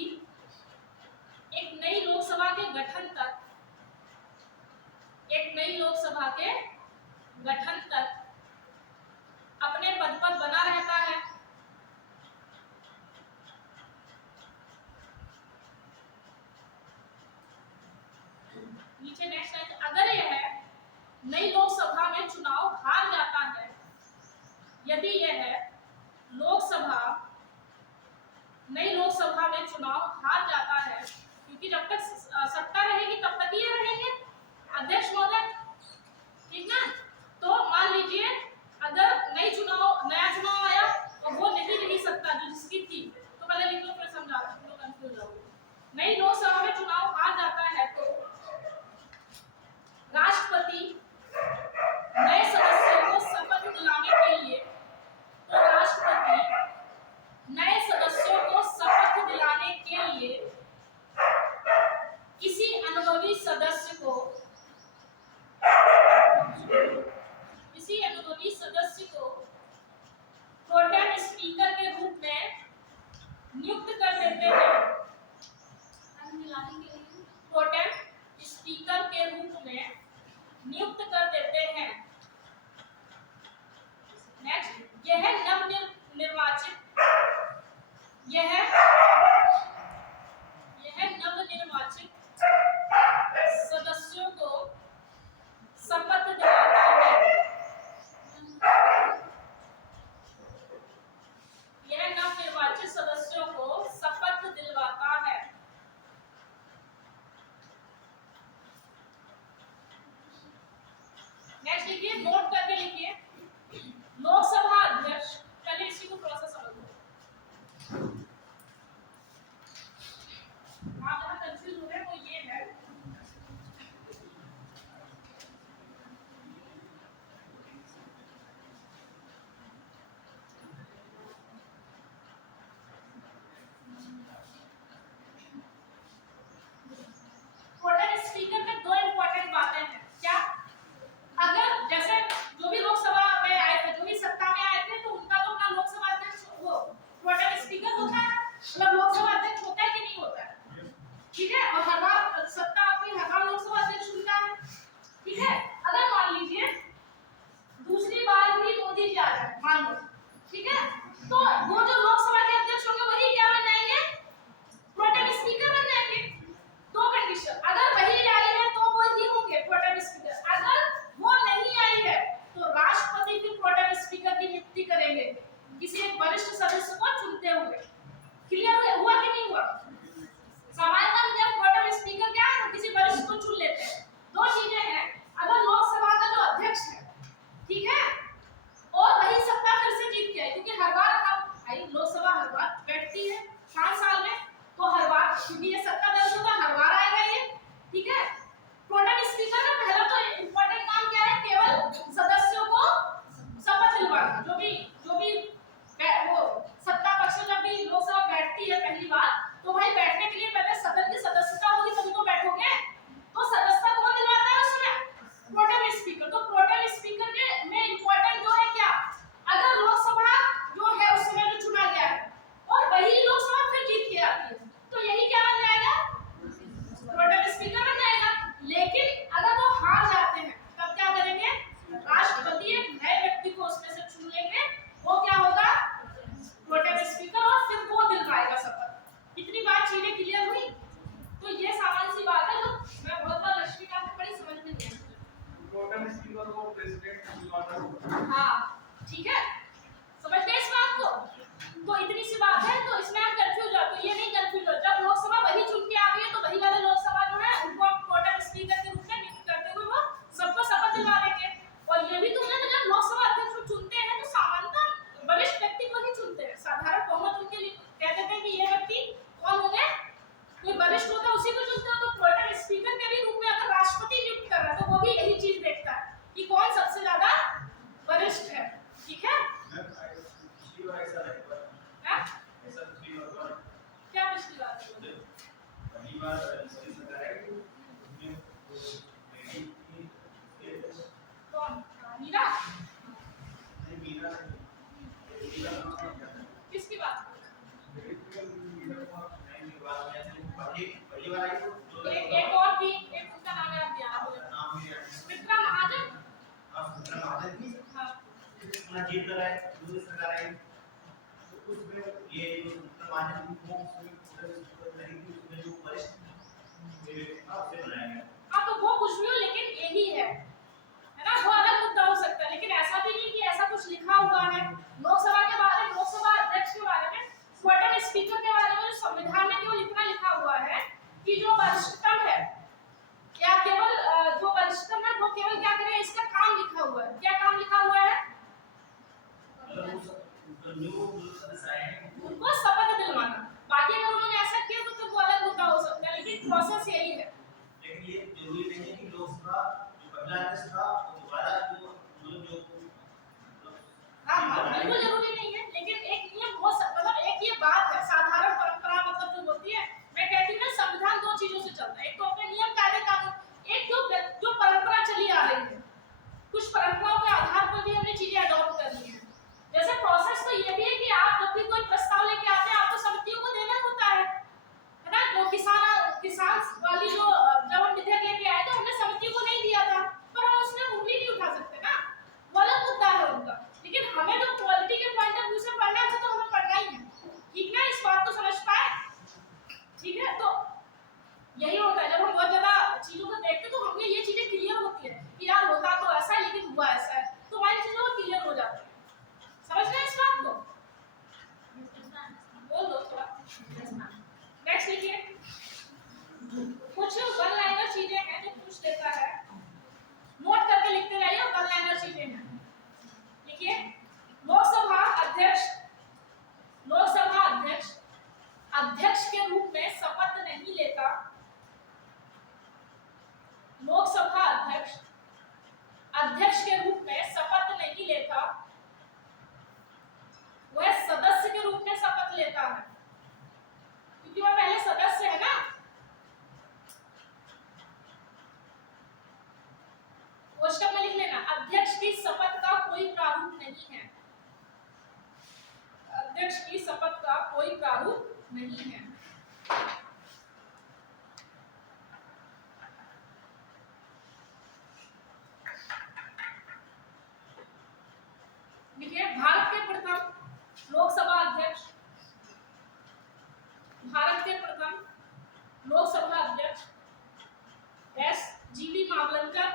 एक नई लोकसभा के गठन तक, एक नई लोकसभा के गठन तक अपने पद पर बना रहता है। नीचे नेक्स्ट है, अगर यह नई लोकसभा में चुनाव हार जाता है, यदि यह लोकसभा नई लोकसभा में चुनाव हार जाता है, क्योंकि जब तक सत्ता रहेगी तब तक ये रहेंगे अध्यक्ष महोदय, ठीक ना। तो मान लीजिए अगर नया चुनाव आया और वो नहीं रही सत्ता जो जिसकी थी, तो पहले लिख लो फिर समझा दो, कंफ्यूज हो। नई लोकसभा में चुनाव हार जाता है तो राष्ट्रपति नए सदस्यों को शपथ दिलाने के लिए, तो राष्ट्रपति नए सदस्यों को शपथ दिलाने के लिए किसी अनुभवी सदस्य को प्रोटेम स्पीकर के रूप में नियुक्त कर देते हैं। प्रोटेम स्पीकर के रूप में नियुक्त कर देते हैं। नेक्स्ट, यह नवनिर्वाचित सदस्यों को शपथ दिलाता है। यह नवनिर्वाचित सदस्यों को शपथ दिलवाता है। नेक्स्ट लिखिए, नोट करके लिखिए, लोकसभा अध्यक्ष, पहले इसी को थोड़ा सा समझो, आप जहां कंफ्यूज हो रहे हैं वो ये है, प्रोटेम स्पीकर में दो इंपॉर्टेंट बातें हैं। क्या? अगर जैसे हाँ ठीक है, समझ गए इस बात को? तो इतनी सी बात है, तो इसमें आप कंफ्यूज हो, तो ये नहीं कंफ्यूज हो, जब लोकसभा वही चुन के आ गई है तो वही वाले लोकसभा जो है उनको आप प्रोटेम स्पीकर के रूप में नियुक्त करते हुए वो सबको शपथ दिलवा देंगे। और ये भी तो है ना, जब लोकसभा अध्यक्ष को चुनते हैं तो सामान्यतः वरिष्ठ व्यक्ति को ही चुनते हैं, साधारण बहुमत उनके लिए कह देते हैं कि ये व्यक्ति कौन होंगे, कोई वरिष्ठ होता है उसी को चुनते हैं। तो प्रोटेम स्पीकर के भी रूप में अगर राष्ट्रपति नियुक्त कर रहा है तो वो भी यही चीज देखता है कि कौन सबसे ज्यादा वरिष्ठ है, ठीक है? पिछली बार ऐसा नहीं हुआ, हाँ? ऐसा पिछली बार हुआ। क्या पिछली बार? पहली बार इसकी सरकार है कि उसने वो कौन? मीरा? नहीं मीरा नहीं, मीरा किसकी बात? नहीं बात में पहली बार आई तो एक और भी, एक उनका नाम याद दिया आपने, नाम भी है सुमित्रा महाजन। आप सुन महाजन की हाँ अपना जीत रहा है, दूसरी सरकार आई तो उसमें ये सुमित्रा महाजन को नहीं थी, उसमें जो वरिष्ठ आपसे बनाया गया। हाँ, तो वो कुछ भी हो लेकिन यही है ना, वो अलग मुद्दा हो सकता है, लेकिन ऐसा भी नहीं कि ऐसा कुछ लिखा हुआ है लोकसभा के बारे में, लोकसभा अध्यक्ष के बारे में, प्रोटेम स्पीकर के बारे में जो संविधान में केवल इतना लिखा हुआ है कि जो वरिष्ठतम है, या केवल जो वरिष्ठतम है वो केवल क्या करे, इसका काम लिखा हुआ है। क्या काम लिखा हुआ है? उनको शपथ दिलवाना। बाकी अगर उन्होंने ऐसा किया तो वो अलग मुद्दा हो सकता है, लेकिन प्रोसेस यही है। लेकिन ये जरूरी नहीं है कि लोकसभा जो पहला अध्यक्ष था वो दोबारा जो हाँ बिल्कुल जरूरी नहीं है, लेकिन एक नियम हो सकता, मतलब एक ये बात है, साधारण परंपरा मतलब जो होती है, मैं कहती हूँ ना संविधान दो चीजों से चलता है, एक तो अपने नियम कायदे कानून, एक जो परंपरा चली आ रही है, कुछ परंपराओं के आधार पर भी हमने चीजें अडॉप्ट कर ली है। जैसे प्रोसेस तो ये भी है कि आप जब भी कोई प्रस्ताव लेके आते हैं आपको समितियों को देना होता है ना। वो किसान वाली जो जब हम विधेयक लेके आए तो हमने समितियों को नहीं दिया था, पर हम उसमें उंगली नहीं उठा सकते ना, वो अलग मुद्दा है उनका। लेकिन हमें जो क्वालिटी के पॉइंट ऑफ व्यू से पढ़ना है तो हमें पढ़ना ही है, ठीक है? इस बात को समझ पाए, ठीक है? तो यही होता है, जब हम बहुत ज्यादा चीजों को देखते तो हमें ये चीजें क्लियर होती है कि यार होता तो ऐसा है लेकिन हुआ ऐसा है, तो हमारी चीजों को क्लियर हो जाता है। समझ रहे हैं इस बात को? बोल दो थोड़ा। नेक्स्ट लिखिए, कुछ वन लाइनर चीजें हैं जो पूछ लेता है, नोट करके लिखते रहिए, वन लाइनर चीजें हैं। लिखिए, लोकसभा अध्यक्ष अध्यक्ष के रूप में शपथ नहीं लेता। लोकसभा अध्यक्ष के रूप में शपथ नहीं लेता, वह सदस्य के रूप में शपथ लेता है, क्योंकि वह पहले सदस्य है ना। कोष्टक में लिख लेना, अध्यक्ष की शपथ का कोई प्रारूप नहीं है, अध्यक्ष की शपथ का कोई प्रारूप नहीं है। देखिए, भारत के प्रथम लोकसभा अध्यक्ष एस जीवी मावलंकर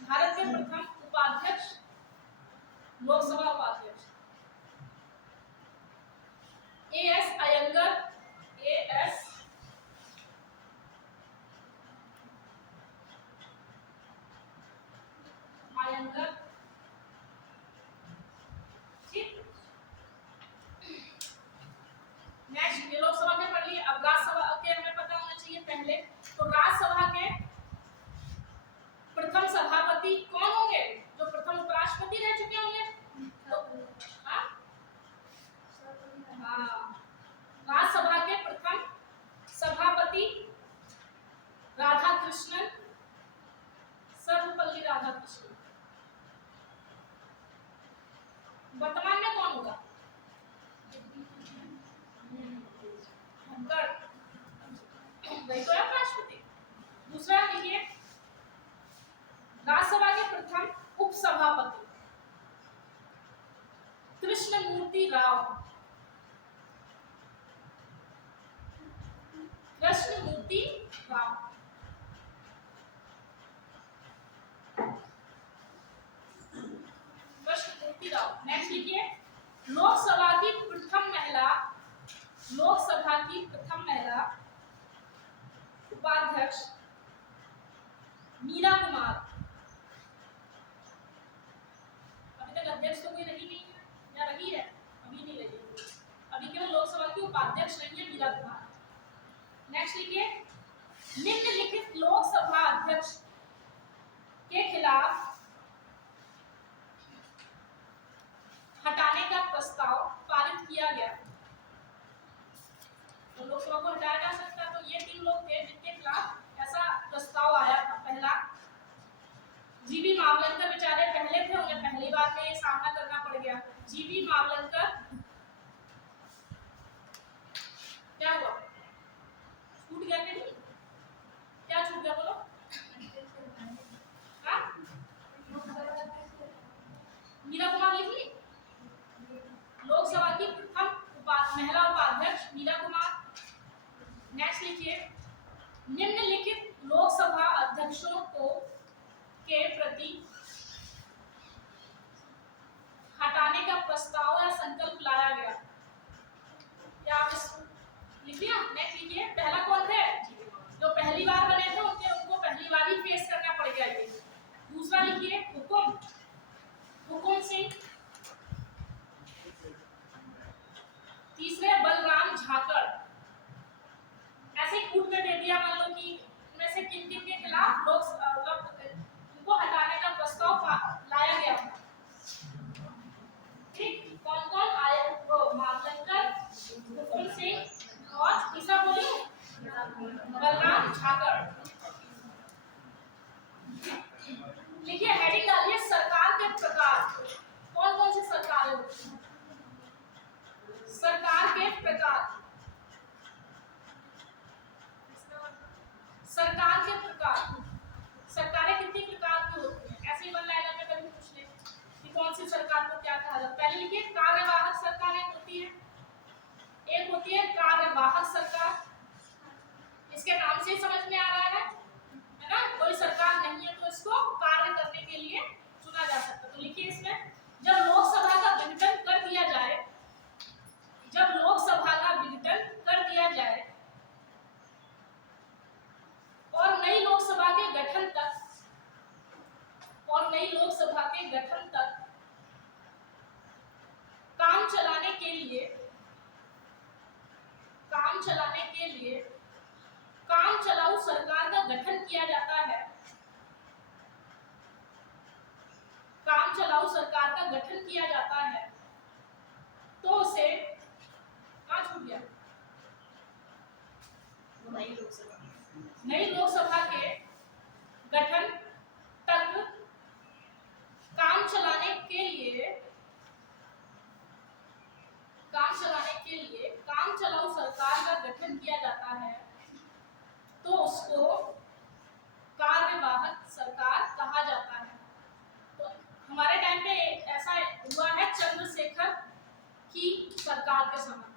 भारत के प्रथम उपाध्यक्ष, लोकसभा उपाध्यक्ष एएस अयंगर, ठीक। नेक्स्ट ये लोकसभा के पढ़ लिए, अब राज्यसभा के हमें पता होना चाहिए पहले। तो राज्यसभा के प्रथम सभापति कौन होंगे? जो प्रथम उपराष्ट्रपति रह चुके होंगे। तो राज्यसभा के प्रथम सभापति राधाकृष्णन, सर्वपल्ली राधाकृष्णन। वर्तमान में कौन होगा? वही तो है राष्ट्रपति। दूसरा लिखिए, राज्यसभा के प्रथम उपसभापति कृष्णमूर्ति राव। कृष्णमूर्ति राव। कृष्णमूर्ति राव। नेक्स्ट लिखिए, लोकसभा की प्रथम महिला, लोकसभा की प्रथम महिला उपाध्यक्ष मीरा कुमार। अभी तक अध्यक्ष तो कोई रही नहीं है या रही है? अभी नहीं रही, अभी केवल लोकसभा की उपाध्यक्ष रही है मीरा कुमार। नेक्स्ट लिखिए, निम्नलिखित लोकसभा अध्यक्ष के खिलाफ हटाने का प्रस्ताव पारित किया गया। तो लोकसभा को हटाया जा सकता है, तो ये 3 लोग थे जिनके खिलाफ ऐसा प्रस्ताव आया था। पहला, जीबी मावलंकर, बेचारे पहले थे, उन्हें पहली बार में ये सामना करना पड़ गया। जीबी मावलंकर, क्या हुआ? छूट गया कि नहीं? क्या छूट गया बोलो? हाँ? मीरा कुमार लिख ली, लोकसभा की प्रथम महिला उपाध्यक्ष मीरा कुमार। नेक्स्ट लिखिए, निम्नलिखित लोकसभा अध्यक्षों को के प्रति हटाने का प्रस्ताव या संकल्प लाया गया। क्या आप लिख लिया? नेक्स्ट लिखिए, पहला कौन थे? जो पहली बार बने थे, उनको पहली बार ही फेस करना पड़ गया ये। दूसरा लिखिए, हुकुम सिंह। तीसरे, बलराम झाकड़। ऐसे ही कूट में दे दिया, मान लो कि इनमें से किन किन के खिलाफ उनको हटाने का प्रस्ताव लाया गया था। ठीक, कौन कौन आए? वो मावलंकर, हुकुम सिंह और तीसरा बोलिए बलराम झाकड़। लिखिए, हेडिंग डालिए, सरकार के प्रकार। कौन कौन सी सरकार है? सरकार के प्रकार। सरकार के प्रकार, सरकारें कितनी प्रकार की होती हैं? ऐसे ही वन लाइनर में कभी पूछ ले कि कौन सी सरकार को क्या कहा जाता है। पहले लिखिए, कार्यवाहक सरकार एक होती है, एक होती है कार्यवाहक सरकार। इसके नाम से ही समझ में आ रहा है ना? कोई सरकार नहीं है तो इसको कार्य करने के लिए चुना जा सकता है। तो लिखिए इसमें, जब लोकसभा का विघटन कर दिया जाए, जब लोकसभा का विघटन कर दिया जाए और नई लोकसभा के गठन तक, और नई लोकसभा के गठन तक काम चलाने के लिए, काम चलाने के लिए काम चलाऊ सरकार का गठन किया जाता है। काम चलाऊ सरकार का गठन किया जाता है तो उसे, कहाँ छूट गया? नई लोकसभा के गठन तक काम चलाने के लिए, काम चलाऊ सरकार का गठन किया जाता है तो उसको कार्यवाहक सरकार कहा जाता है। तो हमारे टाइम पे ऐसा हुआ है चंद्रशेखर की सरकार के समय।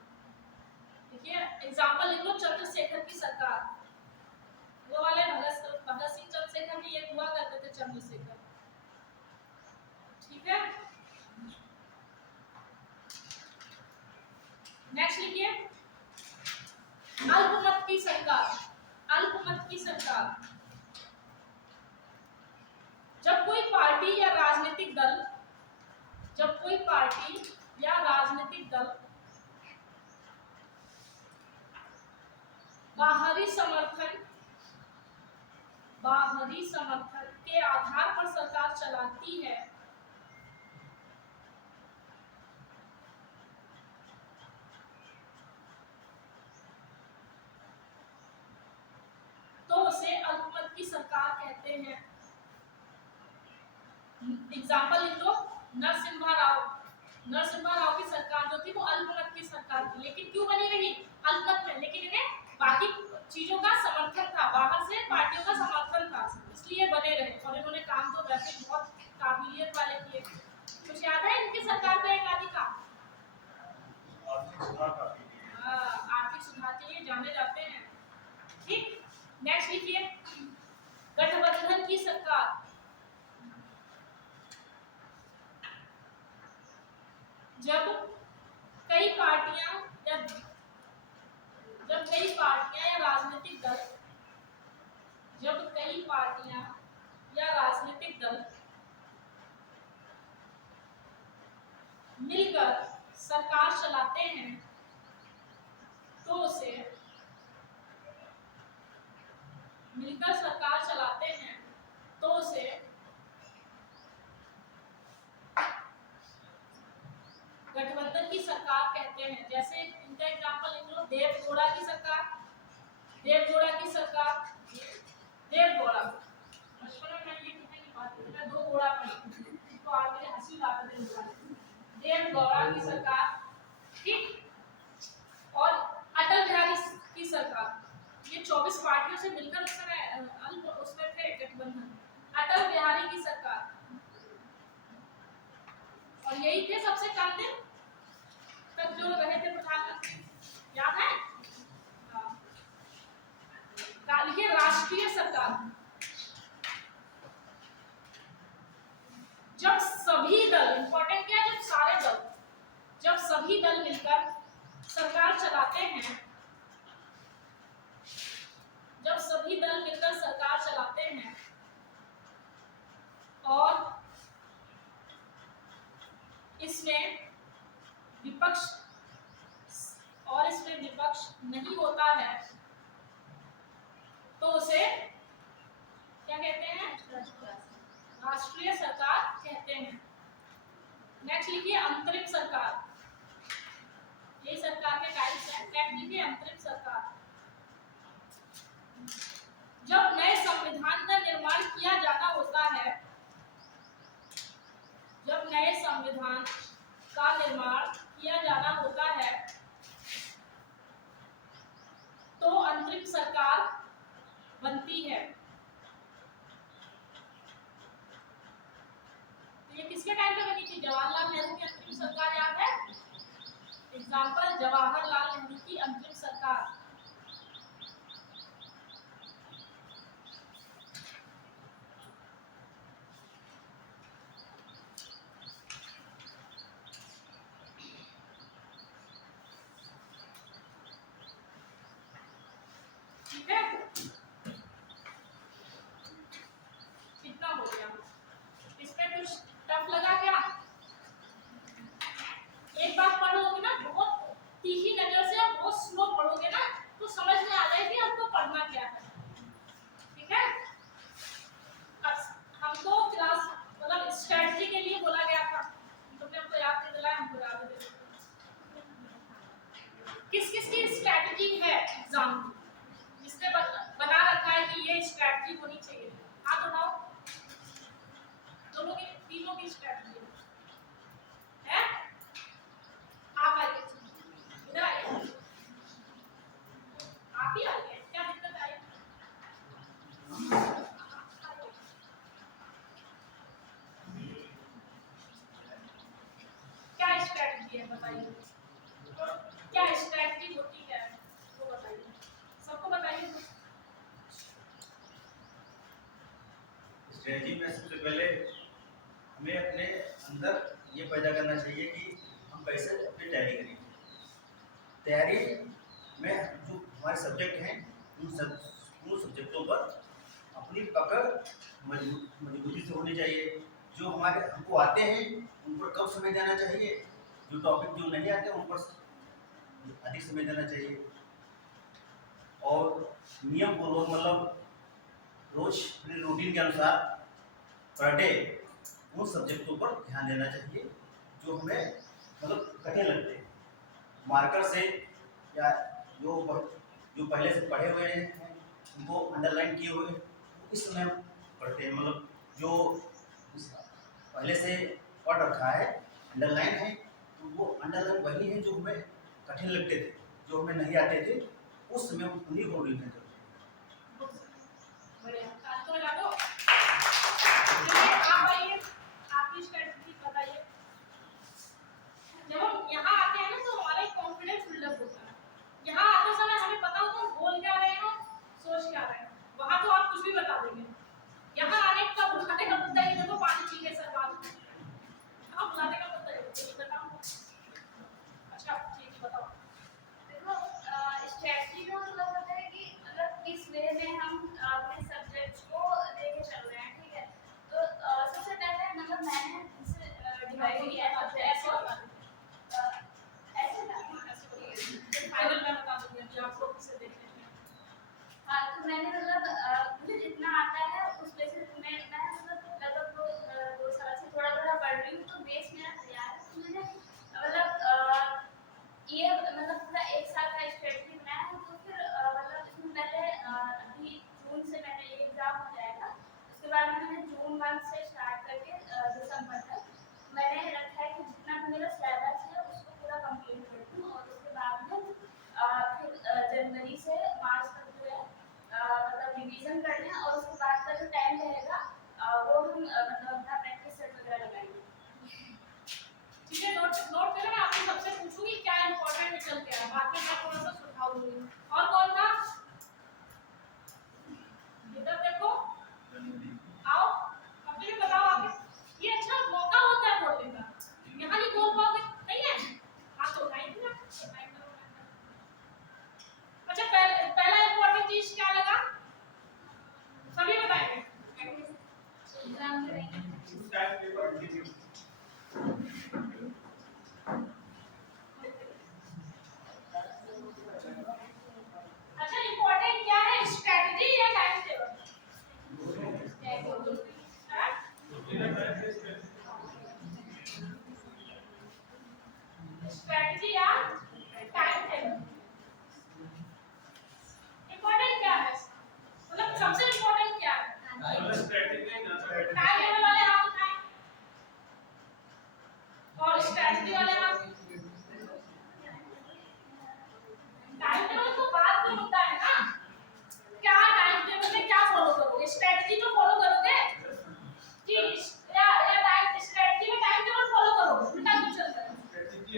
देखिए एग्जाम्पल लिख लो, चंद्रशेखर की सरकार, वो वाले भगत सिंह चंद्रशेखर भी ये हुआ करते थे, चंद्रशेखर। ठीक है, नेक्स्ट लिखिए, अल्पमत की सरकार। अल्पमत की सरकार, जब कोई पार्टी या राजनीतिक दल, जब कोई पार्टी या राजनीतिक दल बाहरी समर्थन के आधार पर सरकार चलाती है तो उसे अल्पमत की सरकार कहते हैं। एग्जाम्पल लिख लो, नरसिम्हा राव की सरकार जो थी वो अल्पमत की सरकार थी, लेकिन क्यों बनी रही? अल्पमत में, लेकिन इन्हें बाकी चीजों का समर्थन था, बाहर से पार्टियों का समर्थन था, इसलिए बने रहे। और इन्होंने काम तो वैसे बहुत काबिलियत वाले किए। कुछ याद है इनकी सरकार का एक आदि काम? आर्थिक सुधार के लिए जाने जाते हैं। जब कई पार्टियां या राजनीतिक दल मिलकर सरकार चलाते हैं तो उसे गठबंधन की सरकार कहते हैं। जैसे इनका एग्जांपल इन लोग देवगौड़ा की सरकार, बचपन में ये कहने की बात है, मैं 2 घोड़ा पढ़ी तो आज मुझे हंसी आती है। देवगौड़ा की सरकार, ठीक, और अटल बिहारी की सरकार, ये 24 पार्टियों से मिलकर उस समय उसमें थे गठबंधन, अटल बिहारी की सरकार, और यही थे सबसे कम दिन तक जो रहे थे प्रधानमंत्री, याद है? ये राष्ट्रीय सरकार, जब सभी दल, इंपॉर्टेंट क्या है, जब सभी दल मिलकर सरकार चलाते हैं, और इसमें विपक्ष नहीं होता है तो उसे क्या कहते हैं? राष्ट्रीय सरकार कहते हैं। नेक्स्ट लिखिए अंतरिम सरकार। ये सरकार के टाइप्स हैं। नेक्स्ट लिखिए अंतरिम सरकार। जब नए संविधान का निर्माण किया जाना होता है, तो अंतरिम सरकार बनती है। तो ये किसके टाइम पे बनी थी? जवाहरलाल नेहरू की अंतरिम सरकार, याद है? एग्जाम्पल जवाहरलाल नेहरू की अंतरिम सरकार। ठीक है, कितना हो गया? इसमें कुछ टफ लगा क्या? एक बात पढ़ोगे ना बहुत तीखी नजर से और बहुत स्लो पढ़ोगे ना तो समझ में आ जाएगी हमको पढ़ना क्या है। ठीक है, हमको क्लास मतलब स्ट्रेटजी के लिए बोला गया था, तुमने हमको याद नहीं दिलाया, हमको याद दे। किस किस की स्ट्रेटजी है एग्जाम की, जिसने बना रखा है कि ये स्ट्रेटजी होनी चाहिए? हाथ उठाओ। दोनों की, तीनों की स्ट्रेटजी है। आप आइए, इधर आइए, आप ही आइए, क्या दिक्कत आई? क्या स्ट्रेटजी है बताइए, क्या स्ट्रेटजी होती है वो बताइए, सबको बताइए। स्ट्रेटजी में सबसे पहले हमें अपने अंदर ये पैदा करना चाहिए कि हम कैसे अपनी तैयारी करेंगे। तैयारी में जो हमारे सब्जेक्ट हैं उन सब्जेक्टों पर अपनी पकड़ मजबूती से होनी चाहिए। जो हमारे हमको आते हैं उन पर कम समय देना चाहिए, जो टॉपिक जो नहीं आते उन पर अधिक समय देना चाहिए, और नियम को मतलब रोज अपने रूटीन के अनुसार पर डे उन सब्जेक्टों पर ध्यान देना चाहिए जो हमें मतलब कठिन लगते हैं। मार्कर से या जो पहले से पढ़े हुए हैं उनको अंडरलाइन किए हुए इस समय पढ़ते हैं, मतलब जो पहले से पढ़ रखा है अंडरलाइन है तो वो अंडरलाइन वही है जो हमें कठिन लगते थे, जो हमें नहीं आते थे, उस समय उन्हीं को रिवीजन करते हैं। बढ़िया, ताली तो बजा दो। आप आइए, आपकी स्ट्रेटजी बताइए। जब हम यहाँ आते हैं ना तो हमारा एक कॉन्फिडेंस बिल्डअप होता है। यहाँ आते समय हमें पता होता है बोल क्या रहे हैं, सोच क्या रहे हैं। वहाँ तो आप कुछ भी बता देंगे। यहाँ आने का बुलाने का मुद्दा है कि देखो पानी पी के सर बात, आप बुलाने का मुद्दा है बताओ।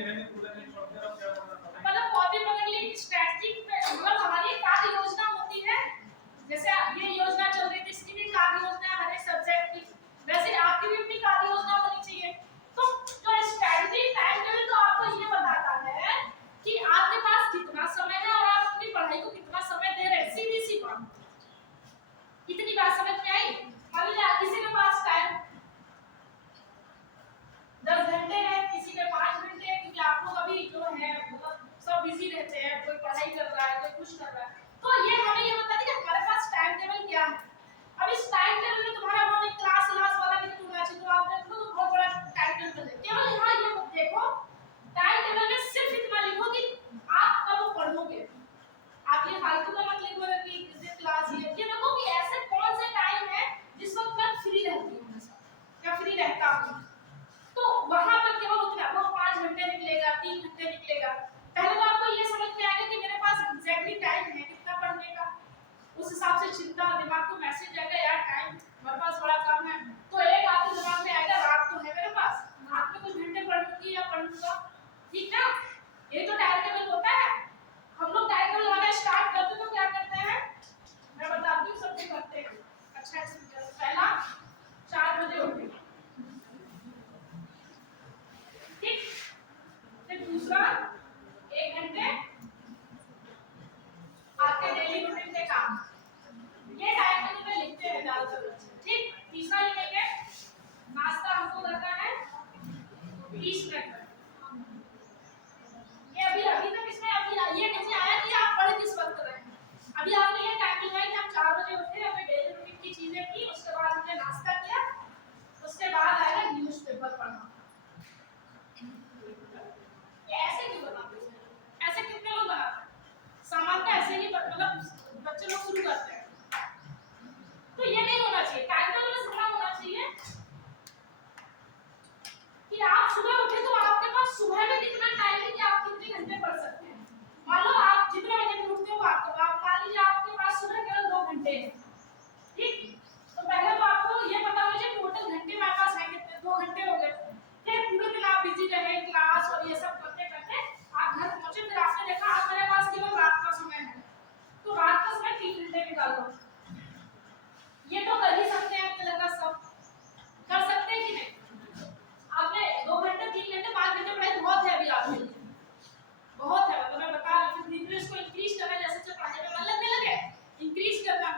मतलब कॉपी पकड़ ली स्ट्रेटजिक मतलब हमारी कार्य योजना होती है। जैसे ये योजना चल रही थी, इसकी भी कार्य योजना है हर एक सब्जेक्ट की, वैसे आपकी भी अपनी कार्य योजना होनी चाहिए। तो जो स्ट्रेटजी टाइम टेबल तो आपको ये बताता है कि आपके पास कितना समय है और आप अपनी पढ़ाई को कितना समय दे रहे हैं। सीधी सी बात, इतनी बात समझ में आई। मान लीजिए किसी के पास टाइम 10 घंटे है, किसी के 5 घंटे है, क्योंकि आप लोग अभी जो है मतलब सब बिजी रहते हैं, कोई पढ़ाई कर रहा है, कोई कुछ कर रहा है। तो ये हमें ये बताता है कि हमारे पास टाइम टेबल क्या है। अब इस टाइम टेबल में तुम्हारा वो एक क्लास वाला नहीं होना चाहिए, तो आप देखो तो बहुत बड़ा टाइम टेबल है। केवल यहाँ ये मत देखो, टाइम टेबल में सिर्फ इतना लिखो कि आप कब पढ़ोगे। आप ये फालतू का मत लिखो कि किस क्लास ये देखो कि ऐसे कौन से टाइम है जिस वक्त मैं फ्री रहती हूँ या फ्री रहता हूँ। तो वहां पर केवल उतना वो 5 घंटे निकलेगा, 3 घंटे निकलेगा। पहले तो आपको ये समझ में आएगा कि मेरे पास एग्जैक्टली टाइम है कितना पढ़ने का। उस हिसाब से चिंता दिमाग को मैसेज आएगा, यार टाइम मेरे पास बड़ा कम है। तो एक आपके दिमाग में आएगा रात तो है मेरे पास, रात में कुछ घंटे पढ़ लूंगी या पढ़ लूंगा, ठीक ना। ये तो टाइम टेबल होता है। हम लोग टाइम टेबल लगाना स्टार्ट करते तो क्या करते हैं, मैं बताती हूँ सब क्या करते हैं। अच्छा पहला 4 बजे उठे, ठीक। फिर दूसरा 1 घंटे आपके डेली रूटीन के काम, ये टाइम टेबल में लिखते हैं ज्यादातर बच्चे, ठीक। तीसरा लिखेंगे नाश्ता हमको करना है 20 मिनट में। ये अभी तक इसमें अभी ये नहीं आया कि आप पढ़ किस वक्त रहे हैं। अभी आपने ये टाइम लगाया कि हम 4 बजे उठे, अपने डेली रूटीन की चीजें की, उसके बाद हमने नाश्ता किया, उसके बाद आएगा न्यूज़पेपर पढ़ना। ये ऐसे क्यों बनाते हैं, ऐसे कितने लोग बनाते हैं, सामान्य ऐसे ही मतलब बच्चे लोग शुरू करते हैं। तो ये नहीं होना चाहिए। टाइम टेबल में समझना होना चाहिए कि आप सुबह उठे तो आपके पास सुबह में कितना टाइम है कि आप कितने घंटे पढ़ सकते हैं। मान लो आप जितने बजे भी उठते हो आप मान लीजिए आपके पास सुबह केवल 2 घंटे हैं, ठीक। तो पहले तो आपको ये पता होना चाहिए टोटल घंटे मेरे पास है कितने, 2 घंटे हो गए। फिर पूरे दिन आप बिजी रहे क्लास और ये सब करते करते आप घर पहुंचे, फिर आपने देखा आप मेरे पास केवल रात का समय है, तो रात का समय 3 घंटे निकाल लो। ये तो कर ही सकते हैं, मुझे लगा सब कर सकते हैं कि नहीं। आपने 2 घंटे 3 घंटे 5 घंटे पढ़ाई बहुत है अभी आपके लिए, बहुत है। मतलब मैं बता रही हूँ धीरे इसको इंक्रीज करना, जैसे जैसे पढ़ाई में मन लगने लगे इंक्रीज करना,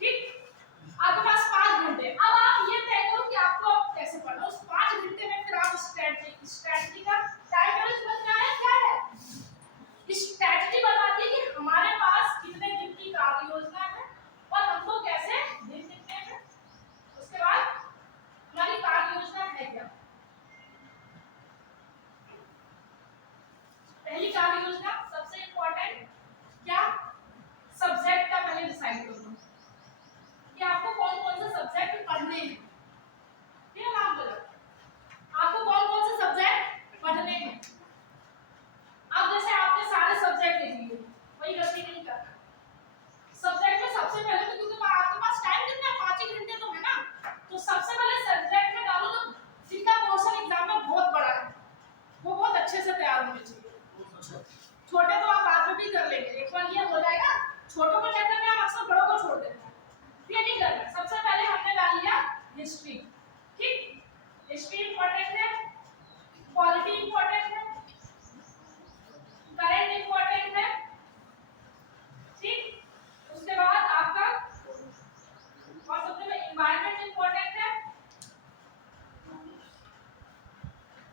ठीक। आपके पास 5 घंटे, अब आप ये तय करो कि आपको कैसे पढ़ना। उस 5 घंटे में फिर आप स्ट्रेटजी का टाइम टेबल समझ में आया क्या है। स्ट्रेटजी बताती है कि हमारे पास कितने दिन की कार्य योजना है और हमको कैसे दिन लिखने हैं। उसके बाद हमारी कार्य योजना है क्या। पहली कार्य योजना सबसे इंपॉर्टेंट क्या, सब्जेक्ट का पहले डिसाइड करो कि आपको कौन कौन से सब्जेक्ट पढ़ने हैं। ये नाम बोलो, आपको कौन कौन से सब्जेक्ट पढ़ने हैं। अब जैसे आपने सारे सब्जेक्ट लिख लिए, वही गलती नहीं करना। सब्जेक्ट में सबसे पहले तो क्योंकि आपके पास टाइम कितना है 5 ही घंटे तो है ना, तो सबसे पहले सब्जेक्ट में डालो तो जिनका पोर्शन एग्जाम में बहुत बड़ा है वो बहुत अच्छे से तैयार होने चाहिए। छोटे तो आप बाद में भी कर लेंगे, एक बार ये हो जाएगा। छोटों को चेक करके हम अक्सर बड़ों को छोड़ देते हैं, ये नहीं करना। सबसे पहले हमने डाल लिया हिस्ट्री, ठीक। हिस्ट्री इंपॉर्टेंट है, पॉलिटी इंपॉर्टेंट है, करंट इंपॉर्टेंट है, ठीक। उसके बाद आपका और सबसे पहले एनवायरनमेंट इंपॉर्टेंट है।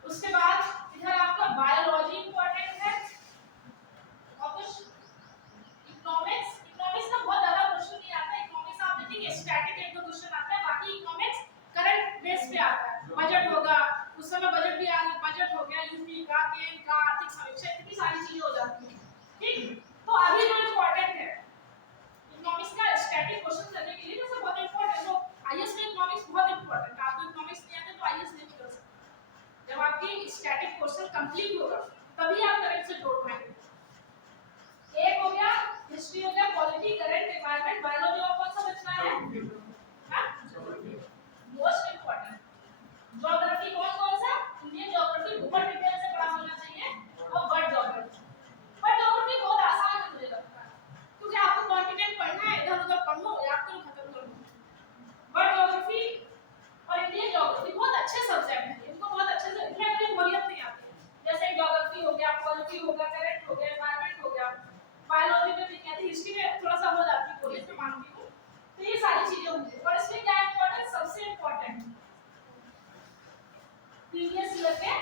उसके बाद इधर आपका बायोलॉजी इंपॉर्टेंट है और कुछ इकोनॉमिक्स का बहुत ज्यादा क्वेश्चन नहीं आता है। इकोनॉमिक्स आप देखेंगे स्टैटिक एक दो क्वेश्चन आता है, बाकी इकोनॉमिक्स करंट बेस पे आता है। बजट होगा उस समय, बजट भी आया, बजट हो गया यूपी का, केंद्र का, आर्थिक समीक्षा, इतनी सारी चीजें हो जाती हैं, ठीक। तो अभी जो इंपॉर्टेंट है इकोनॉमिक्स का स्टैटिक क्वेश्चन करने के लिए जैसे बहुत इंपॉर्टेंट, तो आईएएस में इकोनॉमिक्स बहुत इंपॉर्टेंट है। आपको इकोनॉमिक्स नहीं आता तो आईएएस नहीं कर सकते। जब आपकी स्टैटिक क्वेश्चन कंप्लीट होगा तभी आप करंट से जोड़ पाएंगे। एक हो गया हिस्ट्री, हो गया पॉलिटी, करंट, एनवायरनमेंट, बायोलॉजी, और कौन सा बचना है मोस्ट इंपॉर्टेंट ज्योग्राफी। कौन कौन सा, इंडियन ज्योग्राफी बहुत डिटेल से पढ़ा होना हिस्ट्री में थोड़ा सा हो जाती है बोलिए तो मानती हूँ। तो ये सारी चीजें होंगी और इसमें क्या इम्पोर्टेंट, सबसे इम्पोर्टेंट प्रीवियस ईयर के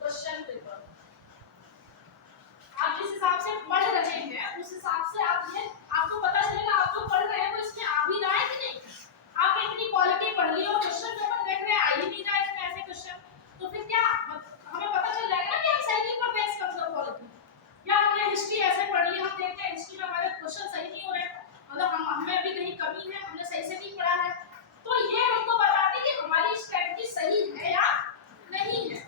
क्वेश्चन पेपर। आप जिस हिसाब से पढ़ रहे हैं उस हिसाब से आप ये आपको पता चलेगा आप जो पढ़ रहे हैं वो इसमें आ भी रहा है कि नहीं। आप इतनी क्वालिटी पढ़ ली और क्वेश्चन पेपर देख रहे हैं आ ही नहीं रहा है इसमें ऐसे क्वेश्चन, तो फिर क्या हमें पता चल जाएगा ना कि हम सही नहीं पढ़ रहे हैं इसका मतलब क्वालिटी। या हमने हिस्ट्री ऐसे पढ़ ली, हम देखते हैं हिस्ट्री में हमारे क्वेश्चन सही नहीं हो रहे, मतलब हमें अभी कहीं कमी है, हमने सही से नहीं पढ़ा है। तो ये हमको बताती कि हमारी स्ट्रेटजी सही है या नहीं है।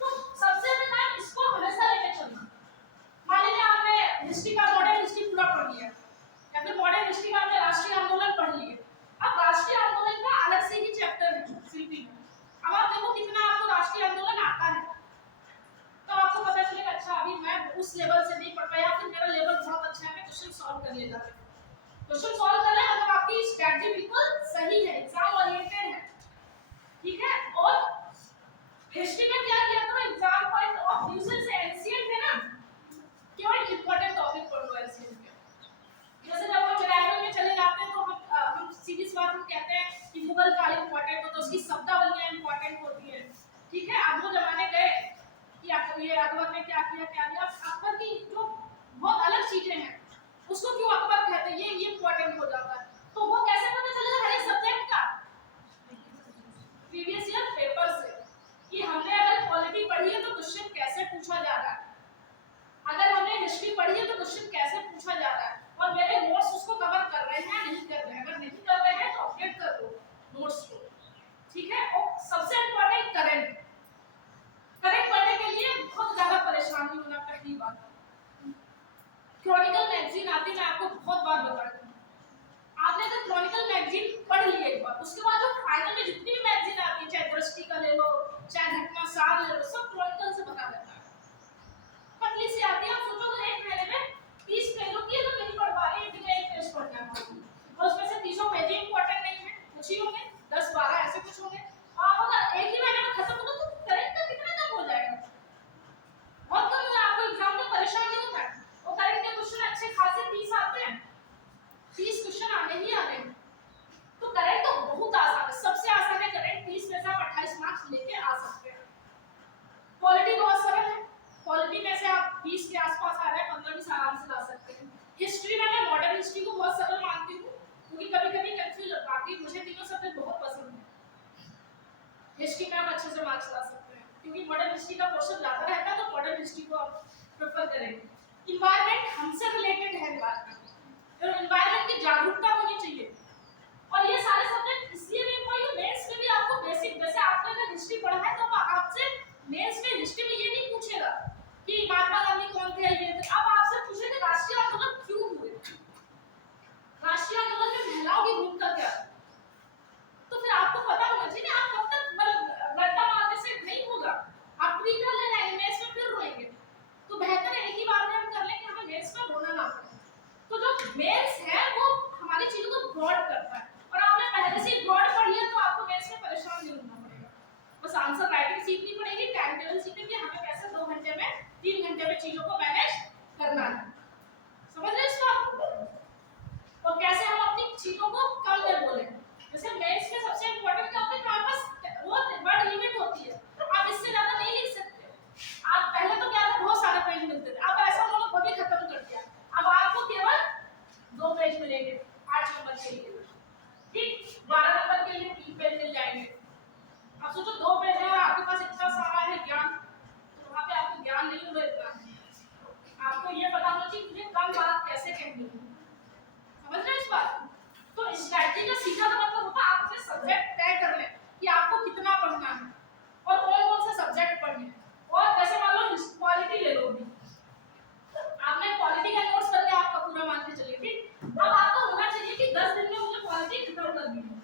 तो सबसे पहले इसको हमेशा लेके चलना। मान लीजिए आपने हिस्ट्री का मॉडर्न हिस्ट्री पूरा पढ़ लिया या फिर मॉडर्न हिस्ट्री का आपने राष्ट्रीय आंदोलन पढ़ लिया। अब राष्ट्रीय आंदोलन का अलग से ही चैप्टर है सीपी में। अब आप देखो कितना आपको राष्ट्रीय आंदोलन आता है, तो आपको पता चलेगा अच्छा अभी मैं उस लेवल से नहीं पढ़ पाया, फिर मेरा लेवल बहुत अच्छा है, मैं क्वेश्चन सॉल्व कर लेता हूं। क्वेश्चन सॉल्व कर ले मतलब आपकी स्ट्रेटजी बिल्कुल सही है, एग्जाम ओरिएंटेड है, ठीक है। और हिस्ट्री में क्या किया करो, एग्जाम पॉइंट ऑफ व्यू से एंशिएंट है ना, केवल इंपॉर्टेंट टॉपिक पढ़ो एंशिएंट के। जैसे जब हम ग्रामर में चले जाते हैं तो हम सीधी सी बात हम कहते हैं कि मुगल काल इंपॉर्टेंट हो तो उसकी शब्दावलियां इंपॉर्टेंट होती है, ठीक है। अब वो जमाने गए कि आपको ये अकबर ने क्या किया क्या दिया, अकबर की जो बहुत अलग चीजें हैं उसको क्यों अकबर कहते हैं, ये इंपॉर्टेंट हो जाता है। तो वो कैसे पता चलेगा हर एक सब्जेक्ट का, प्रीवियस ईयर पेपर से, कि हमने अगर पॉलिटी पढ़ी है तो क्वेश्चन कैसे पूछा जा रहा है, अगर हमने हिस्ट्री पढ़ी है तो क्वेश्चन कैसे पूछा जा रहा है, और मेरे नोट्स उसको कवर कर रहे हैं नहीं कर रहे हैं। अगर नहीं कर रहे हैं तो अपडेट कर दो नोट्स को, ठीक है। और सबसे इंपॉर्टेंट करंट पढ़ने के लिए बहुत ज्यादा परेशानी होना। पहली बात क्रॉनिकल मैगजीन आती है, मैं आपको बहुत बार बताती हूँ, आपने अगर क्रॉनिकल मैगजीन पढ़ ली एक बार, उसके बाद जो फाइनल में जितनी भी मैगजीन आती है, चाहे दृष्टि का ले लो चाहे घटनासार ले लो, सब क्रॉनिकल से बता देता है। पतली सी आती है, आप सोचो तो एक महीने में 30 पेजों की अगर नहीं पढ़ पा रहे हैं, बिना एक पेज पढ़ना है और उसमें से 30 पेज इंपॉर्टेंट नहीं है, कुछ ही होंगे 10-12 ऐसे कुछ होंगे, आप अगर एक ही महीने में खत्म करो तो करंट का कितना कम हो जाएगा, बहुत कम होगा। आपको एग्जाम में परेशान नहीं होता है, और करंट के क्वेश्चन अच्छे खासे 30 आते हैं, 30 क्वेश्चन आने ही आने हैं। तो करंट तो बहुत आसान है, सबसे आसान है करंट, 30 में से आप 28 मार्क्स लेके आ सकते हैं। पॉलिटी बहुत सरल है, पॉलिटी में से आप 20 के आसपास आ रहे हैं, 15-20 आराम से ला सकते हैं। हिस्ट्री में मैं मॉडर्न हिस्ट्री को बहुत सरल मानती हूँ क्योंकि कभी-कभी कंफ्यूज होता है, मुझे तीनों सब्जेक्ट बहुत पसंद है। हिस्ट्री में आप अच्छे से मार्क्स ला सकते हैं क्योंकि मॉडर्न हिस्ट्री का पोर्शन ज्यादा रहता है, तो मॉडर्न हिस्ट्री को आप प्रेफर करेंगे। एनवायरनमेंट हमसे रिलेटेड है, एनवायरनमेंट की जागरूकता होनी चाहिए। और ये सारे सब्जेक्ट इसलिए भी इम्पोर्टेंट, मेंस में भी आपको बेसिक, जैसे आपने अगर हिस्ट्री पढ़ा है तो आपसे मेंस में हिस्ट्री में ये नहीं पूछेगा कि महात्मा गांधी कौन थे, ये थे, अब आपसे पूछेगा राष्ट्रीय आंदोलन क्यों हुए, राष्ट्रीय आंदोलन में महिलाओं की भूमिका क्या है। तो फिर आपको पता होना चाहिए, आप कब तक रट्टा मारने से नहीं होगा, आप प्री कर लेना है, मेंस में फिर रोएंगे। तो बेहतर है एक ही बार में हम कर लें कि हमें मेंस में रोना ना पड़े। तो जो मेंस है वो हमारी चीजों को ब्रॉड करता है, और आपने पहले से ब्रॉड पढ़ लिया तो आपको मेंस में परेशान नहीं होना पड़ेगा, बस आंसर राइटिंग सीखनी पड़ेगी, टाइम टेबल सीखेंगे हमें कैसे 2 घंटे में 3 घंटे में चीजों को मैनेज करना है, समझ रहे इसको आप, और कैसे हम अपनी चीजों को कम में बोले। जैसे मेंस में सबसे इंपॉर्टेंट क्या होता है कि हमारे पास वो वर्ड लिमिट होती है, आप इससे ज्यादा नहीं लिख सकते। आप पहले तो क्या था, बहुत सारे पेज मिलते थे, अब ऐसा लोग वो भी खत्म कर दिया, अब आपको केवल 2 पेज मिलेंगे 8 नंबर के लिए, ठीक, 12 नंबर के लिए 3 पेज मिल जाएंगे। अब सोचो 2 पेज है और आपके पास इतना सारा है ज्ञान, तो वहां पे आपको ज्ञान नहीं मिलेगा, आपको ये पता होना चाहिए मुझे कम बात कैसे कहनी है, समझ रहे इस बात। तो स्ट्रेटजी का सीधा मतलब होता है आप अपने सब्जेक्ट तय कर लें कि आपको कितना पढ़ना है और कौन-कौन से सब्जेक्ट पढ़ने हैं। और जैसे मान लो पॉलिटी ले लो, आपने पॉलिटी का नोट्स कर लिया, आपका पूरा मान के चलिए, ठीक, अब आपको होना चाहिए कि 10 दिन में मुझे पॉलिटी खत्म करनी है।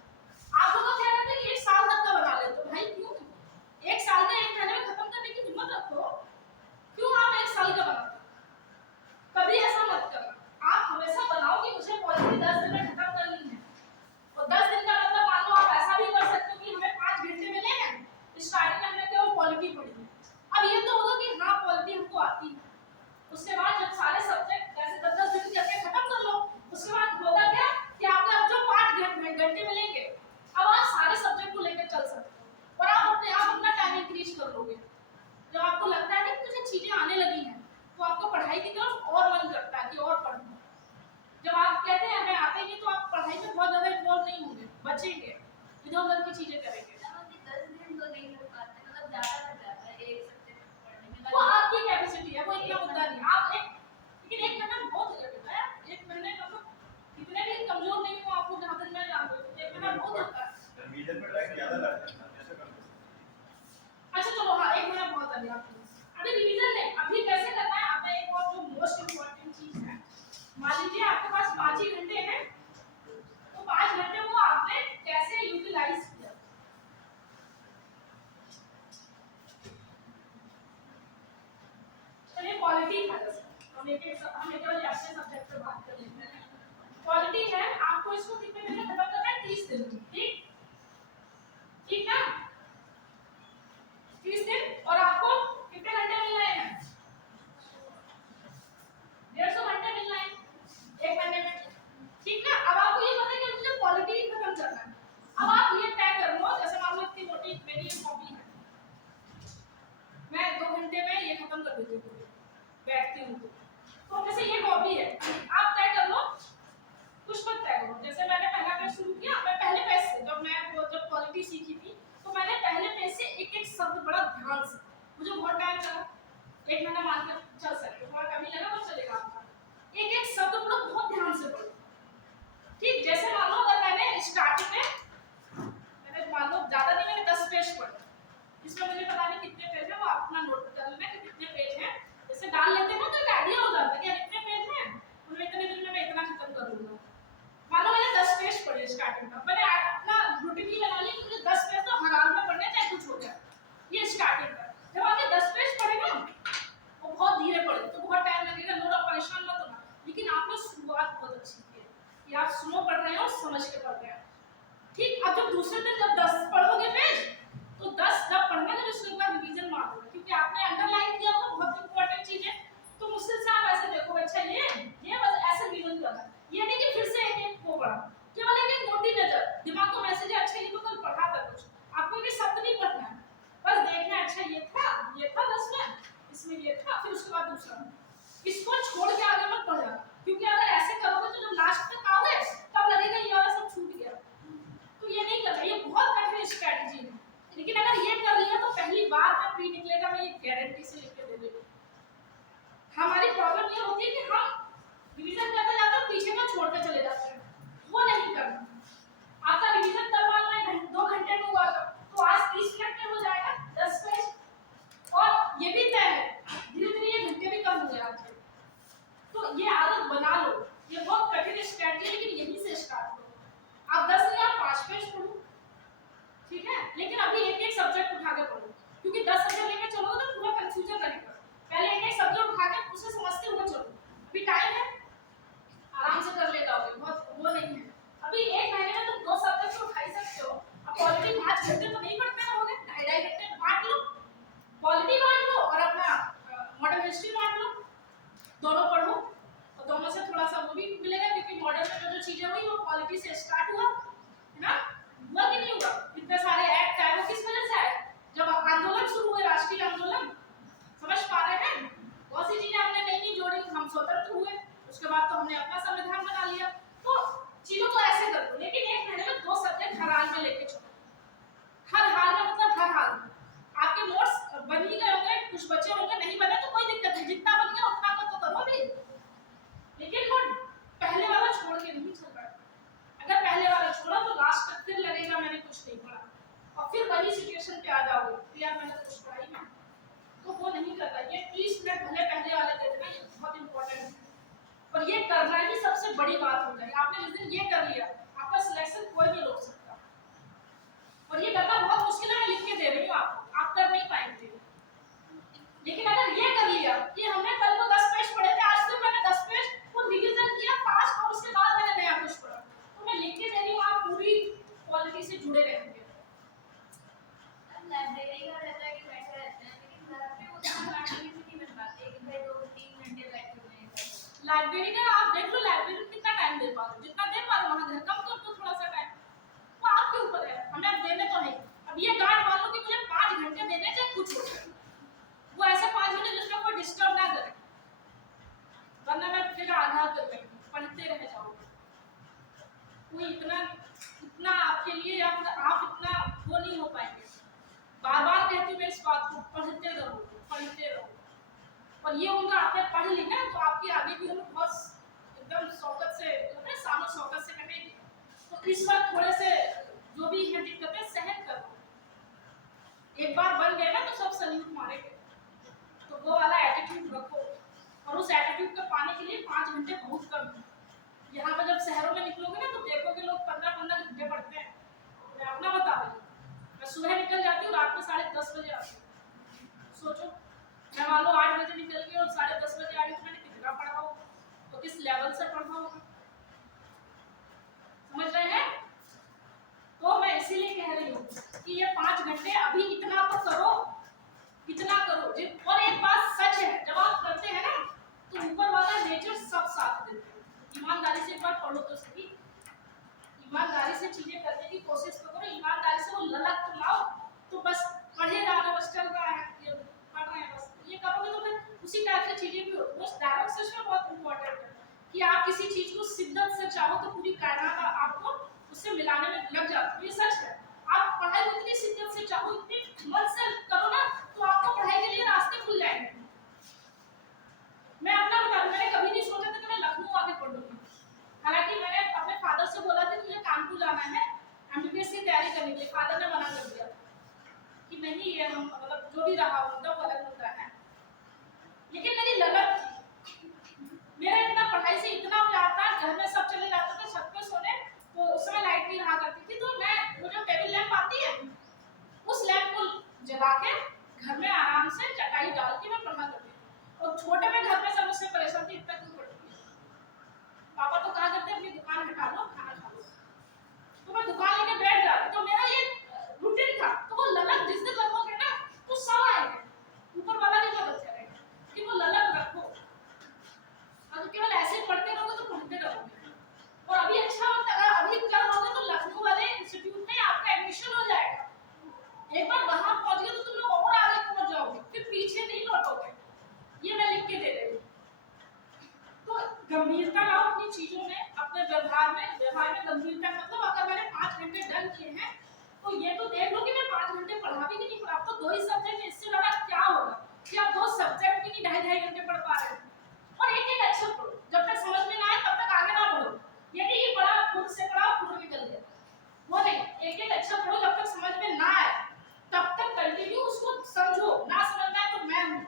आप लोग क्या कहते हैं कि 1 साल तक का बना लेते हो, भाई क्यों 1 साल का 1 महीने में खत्म करने की हिम्मत रखो, क्यों आप 1 साल का बनाते हो, कभी ऐसा मत करना। आप हमेशा बनाओ कि मुझे पॉलिटी 10 दिन में खत्म करनी है, और 10 दिन पढ़ाई की तरफ और मन करता है कि और पढ़ूं। जब आप कहते हैं हमें आते नहीं तो आप पढ़ाई में बहुत ज्यादा इन्वॉल्व नहीं होंगे, बचेंगे, इधर उधर की चीजें करेंगे। 10 दिन तो नहीं लग पाते, मतलब ज्यादा लग जाता है एक सब्जेक्ट पढ़ने में। वो आपकी कैपेसिटी है, वो इतना मुद्दा नहीं। आप एक लेकिन एक महीना बहुत हो जाता है। एक महीने मतलब इतने भी कमजोर नहीं हो आपको, जहां तक मैं जानती हूँ एक महीना बहुत होता है। रिवीजन में टाइम ज्यादा लगता है, कैसे कर सकते अच्छा चलो हाँ, एक महीना बहुत है आपके लिए। अभी रिवीजन नहीं, अभी कैसे करना है, अब एक और जो मोस्ट इम्पोर्टेंट चीज है, मान लीजिए आपके पास 5 ही घंटे हैं, तो 5 घंटे को आपने कैसे यूटिलाइज किया। चलिए क्वालिटी है, हम एक अच्छे सब्जेक्ट पे बात कर लेते हैं। क्वालिटी है, आपको इसको कितने दिन में खत्म करना है, 30 दिन में, ठीक ठीक ना, 30 दिन। और आपको कितने घंटे मिल रहे हैं, 150 घंटे मिल रहे हैं एक महीने में, ठीक ना। अब आपको ये पता है कि मुझे क्वालिटी खत्म करना है। अब आप ये तय कर लो, जैसे मान लो इतनी मोटी मेरी ये कॉपी है, मैं 2 घंटे में ये खत्म कर देती हूँ, बैठती हूँ तो जैसे ये कॉपी है, आप तय कर लो, कुछ मत तय करो। जैसे मैंने पहला पेज शुरू किया, मैं पहले पेज से जब क्वालिटी सीखी थी तो मैंने पहले पेज से एक एक शब्द बड़ा ध्यान से, मुझे बहुत टाइम लगा, एक महीना मान कर चल सकते, थोड़ा कम ही लगा पर चलेगा आपका। एक एक शब्द को बहुत ध्यान से पढ़ो, ठीक। जैसे मान लो अगर मैंने स्टार्टिंग में मैंने मान लो ज्यादा नहीं, मैंने 10 पेज पढ़े, इसमें मुझे पता नहीं कितने पेज है, वो अपना नोट कर लेना कि कितने पेज हैं। जैसे डाल लेते हैं ना तो एक आइडिया हो जाता है कि कितने पेज हैं, उनमें इतने दिन में मैं इतना खत्म कर लूंगा। मान लो मैंने 10 पेज पढ़े स्टार्टिंग में, मैंने अपना रूटीन ही बना लिया कि मुझे 10 पेज तो हर हाल में पढ़ने चाहे कुछ हो जाए, ये स्टार्टिंग का। जब आपने 10 पेज पढ़े ना, वो बहुत धीरे पढ़े तो बहुत टाइम लगेगा, नो डाउट परेशान मत होना, लेकिन आपने शुरुआत बहुत अच्छी की है कि आप स्लो पढ़ रहे हो, समझ के पढ़ रहे हैं, ठीक। अब जब दूसरे दिन जब 10 पढ़ोगे पेज, तो 10 जब पढ़ना जब उसके बाद रिवीजन मार दो, क्योंकि आपने अंडरलाइन किया तो बहुत इंपॉर्टेंट चीज है। तो मुश्किल से आप ऐसे देखो, अच्छा ये बस ऐसे रिवीजन करना, ये नहीं कि फिर से एक को पढ़ा, केवल एक मोटी नजर, दिमाग को मैसेज है, अच्छा ये तो कल पढ़ा था कुछ, आपको ये शब्द नहीं पढ़ना है, बस देखना है, अच्छा ये था 10 में, इसमें ये था, फिर उसके बाद दूसरा, इसको छोड़ के आगे मत बढ़ना, क्योंकि अगर ऐसे करोगे तो जब लास्ट तक आओगे तब लगेगा ये वाला सब छूट गया। तो ये नहीं करना, ये बहुत कठिन स्ट्रेटजी है, लेकिन अगर ये कर लिया तो पहली बार में प्री निकलेगा, मैं ये गारंटी से लिख के दे देती हूँ। हमारी प्रॉब्लम ये होती है कि हम रिवीजन करते जाते हैं, पीछे में छोड़ के चले जाते हैं, वो नहीं करना। आपका रिवीजन कल मान लो 2 घंटे में हुआ था, तो आज 30 मिनट में हो जाएगा 10 पेज, और ये भी तय है धीरे धीरे ये घंटे भी कम हो गए आपके। तो ये आदत बना लो, ये बहुत कठिन स्ट्रेटजी है, लेकिन यहीं से स्टार्ट करो। आप 10 नहीं, आप 5 पेज पढ़ो, ठीक है, लेकिन अभी एक एक सब्जेक्ट उठा के पढ़ो, क्योंकि 10 सब्जेक्ट लेके चलोगे तो पूरा कंफ्यूजन रहेगा। पहले एक एक सब्जेक्ट उठा के उसे समझते हुए चलो, अभी टाइम है, आराम से कर ले जाओगे, बहुत वो नहीं है। अभी एक महीने में तुम 2 सब्जेक्ट उठा ही सकते हो, अब क्वालिटी 5 घंटे तो नहीं पढ़ते रहोगे, 2.5 घंटे बांट लो, क्वालिटी बांट लो और अपना मॉडर्न हिस्ट्री बांट लो, दोनों पढ़ो, और दोनों से थोड़ा सा वो भी मिलेगा, क्योंकि मॉडर्न में जो चीजें हुई वो क्वालिटी से स्टार्ट हुआ है ना, हुआ कि नहीं हुआ, इतने सारे एक्ट आए, वो किस वजह से आए, जब आंदोलन शुरू हुए, राष्ट्रीय आंदोलन, समझ पा रहे हैं, बहुत सी चीजें हमने नई नई जोड़ी, हम स्वतंत्र हुए, उसके बाद तो हमने अपना संविधान बना लिया। तो चीजों को ऐसे कर दो, लेकिन एक महीने में 2 सब्जेक्ट हर हाल में लेके चलो, हर हाल में मतलब हर हाल में। आपके नोट्स बन ही गए होंगे, कुछ बचे होंगे, नहीं बने तो कोई दिक्कत नहीं, जितना बन गया उतना का तो करो भी, लेकिन वो पहले वाला छोड़ के नहीं चल रहा है। अगर पहले वाला छोड़ा तो लास्ट तक फिर लगेगा मैंने कुछ नहीं पढ़ा, और फिर वही सिचुएशन पे आ जाओगे तो यार मैंने कुछ पढ़ा ही नहीं, तो वो नहीं करता। ये 30 मिनट भले पहले वाले दे देना, ये बहुत इंपॉर्टेंट है, और ये करना ही सबसे बड़ी बात हो जाएगी। आपने जिस दिन ये कर लिया, आपका सिलेक्शन कोई नहीं रोक सकता, और ये करना बहुत मुश्किल है, मैं लिख के दे रही हूँ आपको, आप कर नहीं पाएंगे। लेकिन अगर ये कर लिया कि हमने कल को 10 पेज पढ़े थे, आज से मैंने 10 पेज को रिवीजन किया फास्ट, और उसके बाद मैंने नया कुछ पढ़ा, तो मैं लिख के दे रही हूँ, आप पूरी क्वालिटी से जुड़े रहेंगे। लाइब्रेरी का रहता है कि बैठे रहते हैं, लेकिन घर पे उतना बैठने से नहीं बन पाते कि भाई 2-3 घंटे बैठे हुए हैं। लाइब्रेरी का आप देख लो, लाइब्रेरी में कितना टाइम दे पाओ, जितना दे पाओ वहां घर कम कर दो थोड़ा सा टाइम, वो आपके ऊपर है, हमें अब देने तो है। अब ये गार्ड मान लो कि मुझे 5 घंटे देने चाहे कुछ हो जाए, वो ऐसे 5 घंटे जिसमें कोई डिस्टर्ब ना करे, कोई इतना इतना आपके लिए आप इतना वो नहीं हो पाएंगे। बार बार कहती हूँ मैं इस बात को, पढ़ते रहो पढ़ते रहो। और ये उम्र आपने पढ़ ली ना तो आपकी आगे की उम्र बहुत एकदम शौकत से सामो शौकत से कटेगी। तो इस बार थोड़े से जो भी है दिक्कतें सहन करो। एक बार बन गए ना तो सब सल्यूट मारेंगे। तो वो वाला एटीट्यूड रखो, और उस एटीट्यूड को पाने के लिए 5 घंटे बहुत कम है। यहाँ पर जब शहरों में निकलोगे ना तो देखोगे लोग 15-15 घंटे पढ़ते हैं। मैं अपना बता रही हूँ, मैं सुबह निकल जाती हूँ, रात में 10:30 बजे आती हूँ। सोचो मैं मान लो 8 बजे निकल गई और 10:30 बजे आ गई तो मैंने कितना पढ़ा होगा, तो किस लेवल से पढ़ा होगा, समझ रहे हैं? तो मैं इसीलिए कह रही हूँ कि ये 5 घंटे अभी इतना तो करो, इतना करो। और एक बात सच है, जब आप करते हैं ना तो ऊपर वाला नेचर सब साथ देते हैं। ईमानदारी से एक बार पढ़ो तो सही, ईमानदारी से चीजें करने की कोशिश तो करो, ईमानदारी से वो ललक तो लाओ। तो बस पढ़े जा रहे हो, बस चल रहा है, ये पढ़ रहे हैं, बस ये करोगे तो फिर उसी टाइप से चीजें भी होती है। उस डायलॉग सेशन बहुत इंपॉर्टेंट है कि आप किसी चीज को शिद्दत से चाहो तो पूरी कायनात आपको उससे मिलाने में लग जाती है। ये सच है। आप पढ़ाई उतनी शिद्दत से चाहो, इतनी मन से करो ना, तो आपको पढ़ाई के लिए रास्ते खुल जाएंगे। मैं अपना बता रही हूं, मैंने कभी नहीं सोचा था कि मैं लखनऊ आके पढ़ूंगी। हालांकि मैंने अपने फादर से बोला था कि मुझे कानपुर जाना है एमबीबीएस की तैयारी करने के लिए। फादर ने मना कर दिया कि नहीं, ये हम मतलब जो भी रहा मुद्दा वो अलग मुद्दा है। लेकिन मेरी लगन थी, मेरा इतना पढ़ाई से इतना प्यार था। घर में सब चले जाते थे छत पे सोने, तो उस समय लाइट नहीं रहा करती थी, तो मैं वो जो टेबल लैंप आती है उस लैंप को जला के घर में आराम से चटाई डाल के मैं पढ़ा करती थी। और छोटे में घर में सब मुझसे परेशान थे, इतना क्यों पढ़ती है? पापा तो कहा करते अपनी दुकान हटा लो, खाना खा लो। तो मैं दुकान लेके बैठ जाती, तो मेरा ये रूटीन था। तो वो ललक जिस दिन लगोगे ना तो सब आएंगे, ऊपर वाला नहीं मदद करेगा कि वो ललक रखो। अगर केवल ऐसे पढ़ते रहोगे तो पढ़ते रहोगे। और अभी अच्छा होता है, अभी कर लोगे तो लखनऊ वाले इंस्टीट्यूट में आपका एडमिशन हो जाएगा। एक बार वहां पहुंच गए तो तुम लोग और आगे पहुंच जाओगे, फिर पीछे नहीं लौटोगे। ये मैं लिख के दे रही हूँ। तो गंभीरता लाओ अपनी चीजों में, अपने व्यवहार में गंभीरता। मतलब अगर मैंने 5 घंटे डन किए हैं तो ये तो देख लो कि मैं 5 घंटे पढ़ा भी कि नहीं पढ़ा। तो 2 ही सब्जेक्ट में, इससे ज्यादा क्या होगा कि आप 2 सब्जेक्ट भी नहीं 2.5 घंटे पढ़ पा रहे हैं। और एक अक्षर पढ़ो, जब तक समझ में ना आए तब तक आगे ना बढ़ो। ये नहीं कि पढ़ा खुद से पढ़ा खुद निकल गया, वो नहीं। एक अक्षर पढ़ो, जब तक समझ में ना आए तब तक कंटिन्यू उसको समझो। ना समझ में आए तो मैं हूं,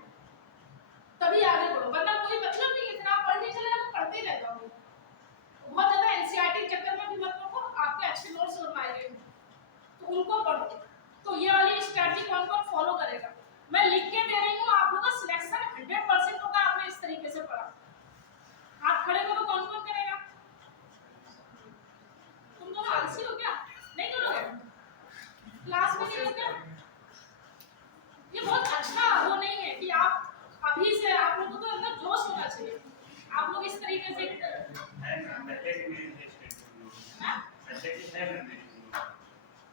तभी आगे बढ़ो, वरना कोई मतलब नहीं। इतना पढ़ के चले तो पढ़ते रह जाओगे। बहुत ज्यादा एनसीईआरटी चक्कर में भी मत पढ़ो, आपके अच्छे नोट्स बनवाएंगे तो उनको पढ़ो। तो ये वाली स्ट्रैटेजी कौन कौन फॉलो करेगा, मैं लिख के दे रही हूँ। आप लोग का सिलेक्शन 100% होगा, आपने इस तरीके से पढ़ा। आप खड़े करो, कौन कौन करेगा? तुम दोनों आलसी हो क्या? नहीं करोगे? क्लास में नहीं हो क्या? ये बहुत अच्छा वो नहीं है कि आप अभी से, आप लोगों को तो अंदर जोश होना चाहिए। आप लोग इस तरीके से हाँ,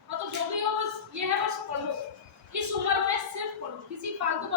तो जो भी हो बस ये है, बस पढ़ो। इस उम्र में सिर्फ पढ़ो, किसी फालतू